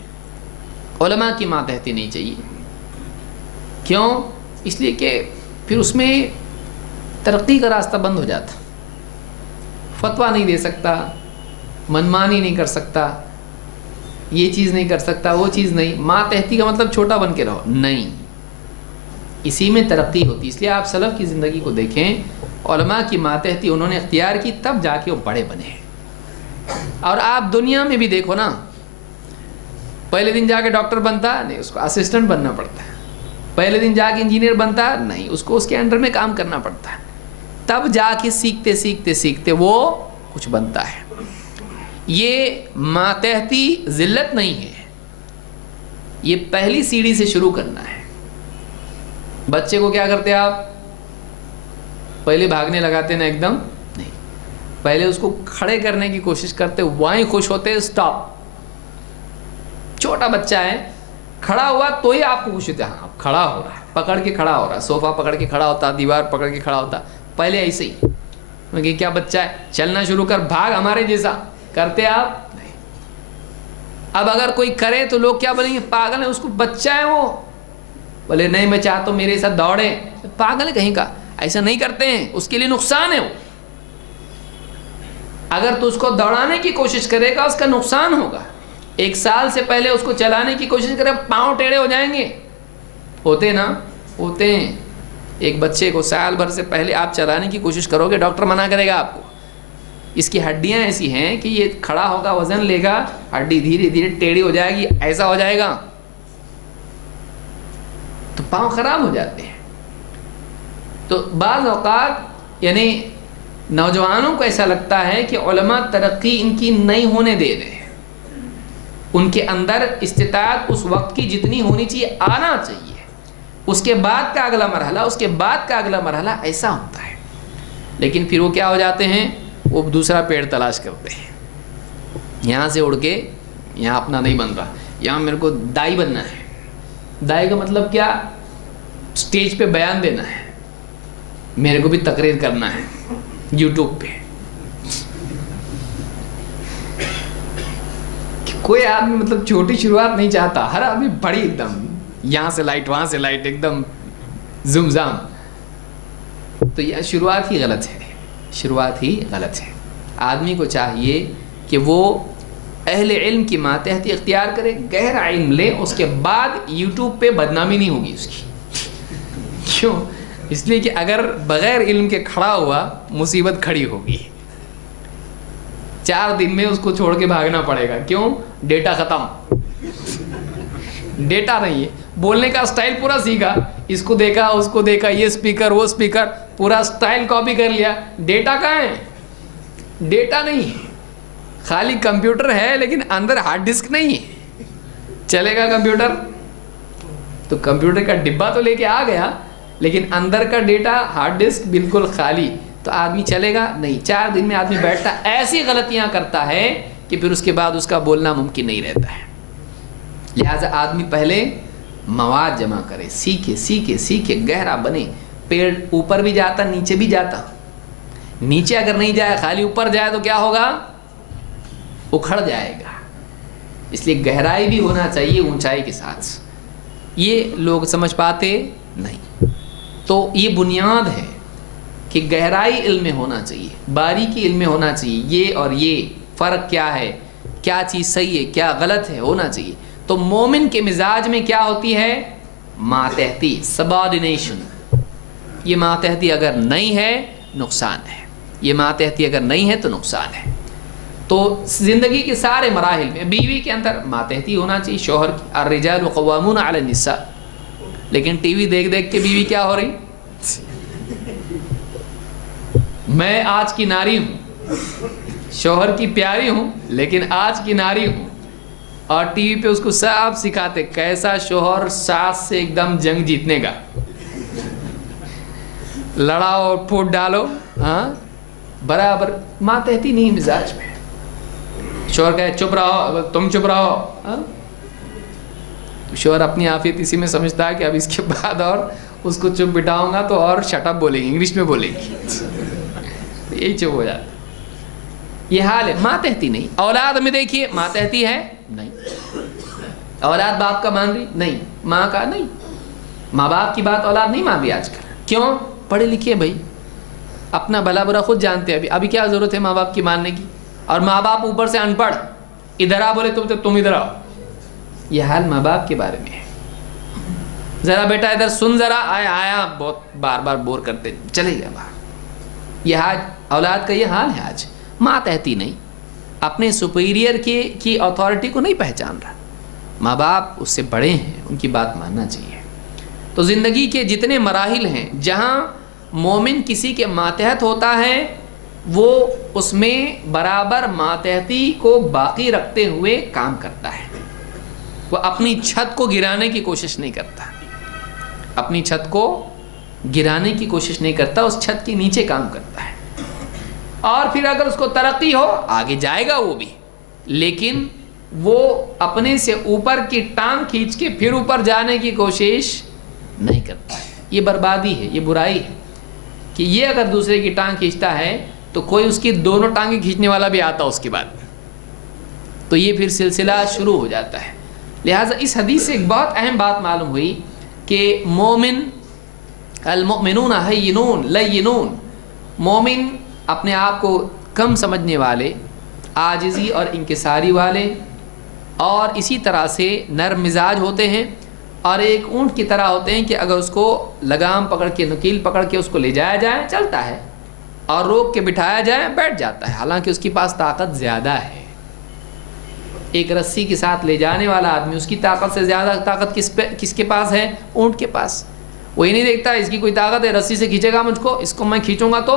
علماء کی ماتحتی نہیں چاہیے. کیوں؟ اس لیے کہ پھر اس میں ترقی کا راستہ بند ہو جاتا. فتویٰ نہیں دے سکتا، منمانی نہیں کر سکتا، یہ چیز نہیں کر سکتا، وہ چیز نہیں. ماتحتی کا مطلب چھوٹا بن کے رہو نہیں، اسی میں ترقی ہوتی. اس لیے آپ سلف کی زندگی کو دیکھیں، علماء کی ماتحتی انہوں نے اختیار کی، تب جا کے وہ بڑے بنے. اور آپ دنیا میں بھی دیکھو نا، پہلے دن جا کے ڈاکٹر بنتا نہیں، اس کو اسسٹنٹ بننا پڑتا ہے. پہلے دن جا کے انجینئر بنتا نہیں، اس کو اس کے انڈر میں کام کرنا پڑتا ہے. تب جا کے سیکھتے سیکھتے سیکھتے وہ کچھ بنتا ہے. یہ ماتحتی ذلت نہیں ہے، یہ پہلی سیڑھی سے شروع کرنا ہے. بچے کو کیا کرتے آپ؟ پہلے بھاگنے لگاتے نا، ایک دم نہیں، پہلے اس کو کھڑے کرنے کی کوشش کرتے، وہیں خوش ہوتے. اسٹاپ. چھوٹا بچہ ہے، کھڑا ہوا تو ہی آپ کو خوشی ہوتی ہے، ہاں اب کھڑا ہو رہا ہے، پکڑ کے کھڑا ہو رہا ہے، صوفہ پکڑ کے کھڑا ہوتا، دیوار پکڑ کے کھڑا ہوتا. پہلے ایسے ہی کہ کیا بچہ ہے، چلنا شروع کر، بھاگ ہمارے جیسا. کرتے آپ نہیں. اب اگر کوئی کرے تو لوگ کیا بولیں گے، پاگل ہے، اس کو بچہ ہے وہ. بولے نہیں میں چاہتا ہوں میرے ساتھ دوڑے. پاگل ہے کہیں کا، ایسا نہیں کرتے ہیں، اس کے لیے نقصان ہے وہ. اگر تو اس کو دوڑانے کی کوشش کرے گا اس کا نقصان ہوگا. 1 سال سے پہلے اس کو چلانے کی کوشش کرے، پاؤں ٹیڑھے ہو جائیں گے. ہوتے نا، ہوتے ہیں. ایک بچے کو سال بھر سے پہلے آپ چلانے کی کوشش کرو گے، ڈاکٹر منع کرے گا آپ کو. اس کی ہڈیاں ایسی ہیں کہ یہ کھڑا ہوگا، وزن لے گا، ہڈی دھیرے دھیرے ٹیڑھی ہو جائے گی، ایسا ہو جائے گا تو پاؤں خراب ہو جاتے ہیں. تو بعض اوقات یعنی نوجوانوں کو ایسا لگتا ہے کہ علماء ترقی ان کی نہیں ہونے دے رہے ہیں. ان کے اندر استطاعت اس وقت کی جتنی ہونی چاہیے آنا چاہیے، اس کے بعد کا اگلا مرحلہ، اس کے بعد کا اگلا مرحلہ ایسا ہوتا ہے. لیکن پھر وہ کیا ہو جاتے ہیں، وہ دوسرا پیڑ تلاش کرتے ہیں. یہاں سے اڑ کے یہاں اپنا نہیں بن رہا، یہاں میرے کو دائی بننا ہے. دائی کا مطلب کیا، اسٹیج پہ بیان دینا ہے، میرے کو بھی تقریر کرنا ہے یوٹیوب پہ. کوئی آدمی مطلب چھوٹی شروعات نہیں چاہتا، ہر آدمی بڑی، ایک دم یہاں سے لائٹ وہاں سے لائٹ، ایک دم زمزام. تو یہ شروعات ہی غلط ہے، شروعات ہی غلط ہے. آدمی کو چاہیے کہ وہ اہل علم کی ماتحتی اختیار کرے، گہرا علم لے، اس کے بعد یوٹیوب پہ بدنامی نہیں ہوگی اس کی. کیوں؟ اس لیے کہ اگر بغیر علم کے کھڑا ہوا مصیبت کھڑی ہوگی. 4 دن میں اس کو چھوڑ کے بھاگنا پڑے گا. کیوں؟ ڈیٹا ختم. ڈیٹا نہیں ہے، بولنے کا سٹائل پورا سیکھا، اس کو دیکھا اس کو دیکھا، یہ سپیکر وہ سپیکر، پورا سٹائل کاپی کر لیا. ڈیٹا کہاں ہے؟ ڈیٹا نہیں ہے، خالی کمپیوٹر ہے لیکن اندر ہارڈ ڈسک نہیں ہے. چلے گا کمپیوٹر؟ تو کمپیوٹر کا ڈبہ تو لے کے آ گیا لیکن اندر کا ڈیٹا ہارڈ ڈسک بالکل خالی، تو آدمی چلے گا نہیں. 4 دن میں آدمی بیٹھتا ایسی غلطیاں کرتا ہے کہ پھر اس کے بعد اس کا بولنا ممکن نہیں رہتا ہے. لہٰذا آدمی پہلے مواد جمع کرے، سیکھے سیکھے سیکھے، گہرا بنے. پیڑ اوپر بھی جاتا نیچے بھی جاتا. نیچے اگر نہیں جائے، خالی اوپر جائے تو کیا ہوگا، اکھڑ جائے گا. اس لیے گہرائی بھی ہونا چاہیے اونچائی کے ساتھ. یہ لوگ سمجھ پاتے نہیں. تو یہ بنیاد ہے کہ گہرائی علم میں ہونا چاہیے، باریکی علم میں ہونا چاہیے. یہ اور یہ فرق کیا ہے، کیا چیز صحیح ہے کیا غلط ہے، ہونا چاہیے. تو مومن کے مزاج میں کیا ہوتی ہے، ماتحتی، سبارڈینیشن. یہ ماتحتی اگر نہیں ہے نقصان ہے، یہ ماتحتی اگر نہیں ہے تو نقصان ہے. تو زندگی کے سارے مراحل میں بیوی کے اندر ماتحتی ہونا چاہیے، شوہر کی. الرجال قوامون علی النساء. لیکن ٹی وی دیکھ دیکھ کے بیوی کیا ہو رہی، میں آج کی ناری ہوں، شوہر کی پیاری ہوں لیکن آج کی ناری ہوں. اور ٹی وی پہ اس کو سب سکھاتے کیسا شوہر ساس سے ایک دم جنگ جیتنے کا، لڑاؤ پھوٹ ڈالو. ہاں برابر ماتحتی نہیں مزاج میں. شوہر کہے چپ رہو، تم چپ رہو. ہاں شوہر اپنی عافیت اسی میں سمجھتا ہے کہ اب اس کے بعد اور اس کو چپ بٹھاؤں گا تو اور شٹ اپ بولیں گے، انگلش میں بولیں گے. یہی چپ ہو جاتا. یہ حال ہے، ماتحتی نہیں. اولاد میں دیکھیے ماتحتی ہے نہیں. اولاد باپ کا مان رہی نہیں، ماں کا نہیں. ماں باپ کی بات اولاد نہیں مان رہی آج کل. کیوں؟ پڑھے لکھے بھائی، اپنا بھلا برا خود جانتے ہیں. ابھی کیا ضرورت ہے ماں باپ کی ماننے کی. اور ماں باپ اوپر سے ان پڑھ، ادھر آ بولے تم ادھر آؤ. یہ حال ماں باپ کے بارے میں ہے. ذرا بیٹا ادھر سن، ذرا آیا بہت بار بار بور کرتے چلے گیا باہر. یہ حال اولاد کا، یہ حال ہے آج. ماتحتی نہیں، اپنے سپیریئر کی اتھارٹی کو نہیں پہچان رہا. ماں باپ اس سے بڑے ہیں، ان کی بات ماننا چاہیے. تو زندگی کے جتنے مراحل ہیں جہاں مومن کسی کے ماتحت ہوتا ہے، وہ اس میں برابر ماتحتی کو باقی رکھتے ہوئے کام کرتا ہے. وہ اپنی چھت کو گرانے کی کوشش نہیں کرتا، اپنی چھت کو گرانے کی کوشش نہیں کرتا، اس چھت کے نیچے کام کرتا ہے. اور پھر اگر اس کو ترقی ہو آگے جائے گا وہ بھی، لیکن وہ اپنے سے اوپر کی ٹانگ کھینچ کے پھر اوپر جانے کی کوشش نہیں کرتا ہے. یہ بربادی ہے, یہ برائی ہے کہ یہ اگر دوسرے کی ٹانگ کھینچتا ہے تو کوئی اس کی دونوں ٹانگیں کھینچنے والا بھی آتا اس کے بعد, تو یہ پھر سلسلہ شروع ہو جاتا ہے. لہٰذا اس حدیث سے ایک بہت اہم بات معلوم ہوئی کہ مومن, المؤمنون ہینون لینون, مومن اپنے آپ کو کم سمجھنے والے, عاجزی اور انکساری والے, اور اسی طرح سے نرم مزاج ہوتے ہیں, اور ایک اونٹ کی طرح ہوتے ہیں کہ اگر اس کو لگام پکڑ کے, نکیل پکڑ کے اس کو لے جایا جائے چلتا ہے, اور روک کے بٹھایا جائے بیٹھ جاتا ہے, حالانکہ اس کے پاس طاقت زیادہ ہے. ایک رسی کے ساتھ لے جانے والا آدمی, اس کی طاقت سے زیادہ طاقت کس کے پاس ہے؟ اونٹ کے پاس. وہ یہ نہیں دیکھتا اس کی کوئی طاقت ہے, رسی سے کھینچے گا مجھ کو, اس کو میں کھینچوں گا تو,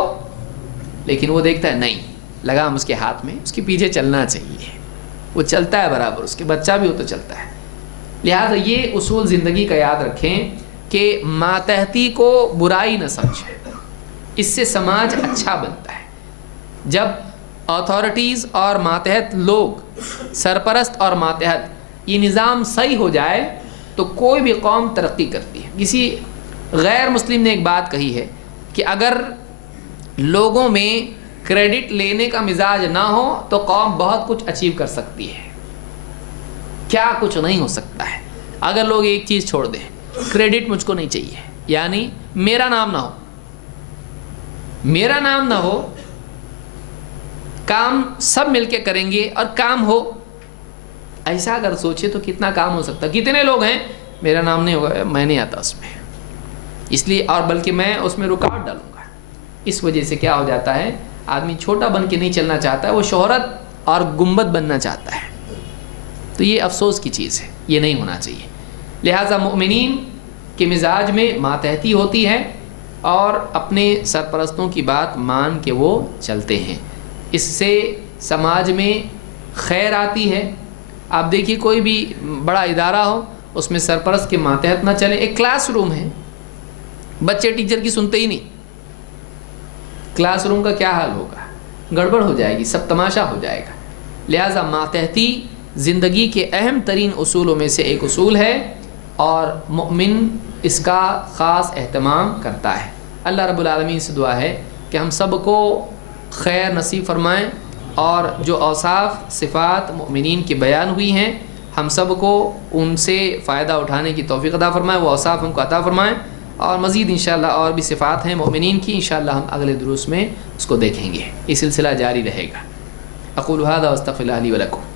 لیکن وہ دیکھتا ہے نہیں, لگام اس کے ہاتھ میں, اس کے پیچھے چلنا چاہیے, وہ چلتا ہے برابر, اس کے بچہ بھی ہو تو چلتا ہے. لہٰذا یہ اصول زندگی کا یاد رکھیں کہ ماتحتی کو برائی نہ سمجھیں, اس سے سماج اچھا بنتا ہے. جب اتھارٹیز اور ماتحت لوگ, سرپرست اور ماتحت, یہ نظام صحیح ہو جائے تو کوئی بھی قوم ترقی کرتی ہے. کسی غیر مسلم نے ایک بات کہی ہے کہ اگر لوگوں میں کریڈٹ لینے کا مزاج نہ ہو تو قوم بہت کچھ اچیو کر سکتی ہے. کیا کچھ نہیں ہو سکتا ہے اگر لوگ ایک چیز چھوڑ دیں, کریڈٹ مجھ کو نہیں چاہیے, یعنی میرا نام نہ ہو, میرا نام نہ ہو, کام سب مل کے کریں گے اور کام ہو. ایسا اگر سوچے تو کتنا کام ہو سکتا ہے. کتنے لوگ ہیں میرا نام نہیں ہوگا, میں نہیں آتا اس میں, اس لیے, اور بلکہ میں اس میں رکاوٹ ڈالوں گا. اس وجہ سے کیا ہو جاتا ہے, آدمی چھوٹا بن کے نہیں چلنا چاہتا ہے, وہ شہرت اور گنبد بننا چاہتا ہے. تو یہ افسوس کی چیز ہے, یہ نہیں ہونا چاہیے. لہٰذا مومنین کے مزاج میں ماتحتی ہوتی ہے اور اپنے سرپرستوں کی بات مان کے وہ چلتے ہیں. اس سے سماج میں خیر آتی ہے. آپ دیکھیے کوئی بھی بڑا ادارہ ہو, اس میں سرپرست کے ماتحت نہ چلے. ایک کلاس روم ہے, بچے ٹیچر کی سنتے ہی نہیں, کلاس روم کا کیا حال ہوگا, گڑبڑ ہو جائے گی, سب تماشا ہو جائے گا. لہٰذا ماتحتی زندگی کے اہم ترین اصولوں میں سے ایک اصول ہے, اور مومن اس کا خاص اہتمام کرتا ہے. اللہ رب العالمین سے دعا ہے کہ ہم سب کو خیر نصیب فرمائیں, اور جو اوصاف صفات مومنین کی بیان ہوئی ہیں ہم سب کو ان سے فائدہ اٹھانے کی توفیق عطا فرمائیں, وہ اوصاف ہم کو عطا فرمائیں. اور مزید انشاءاللہ اور بھی صفات ہیں مومنین کی, انشاءاللہ ہم اگلے دروس میں اس کو دیکھیں گے. یہ سلسلہ جاری رہے گا. اقول ھذا واستغفر اللہ لی ولکم.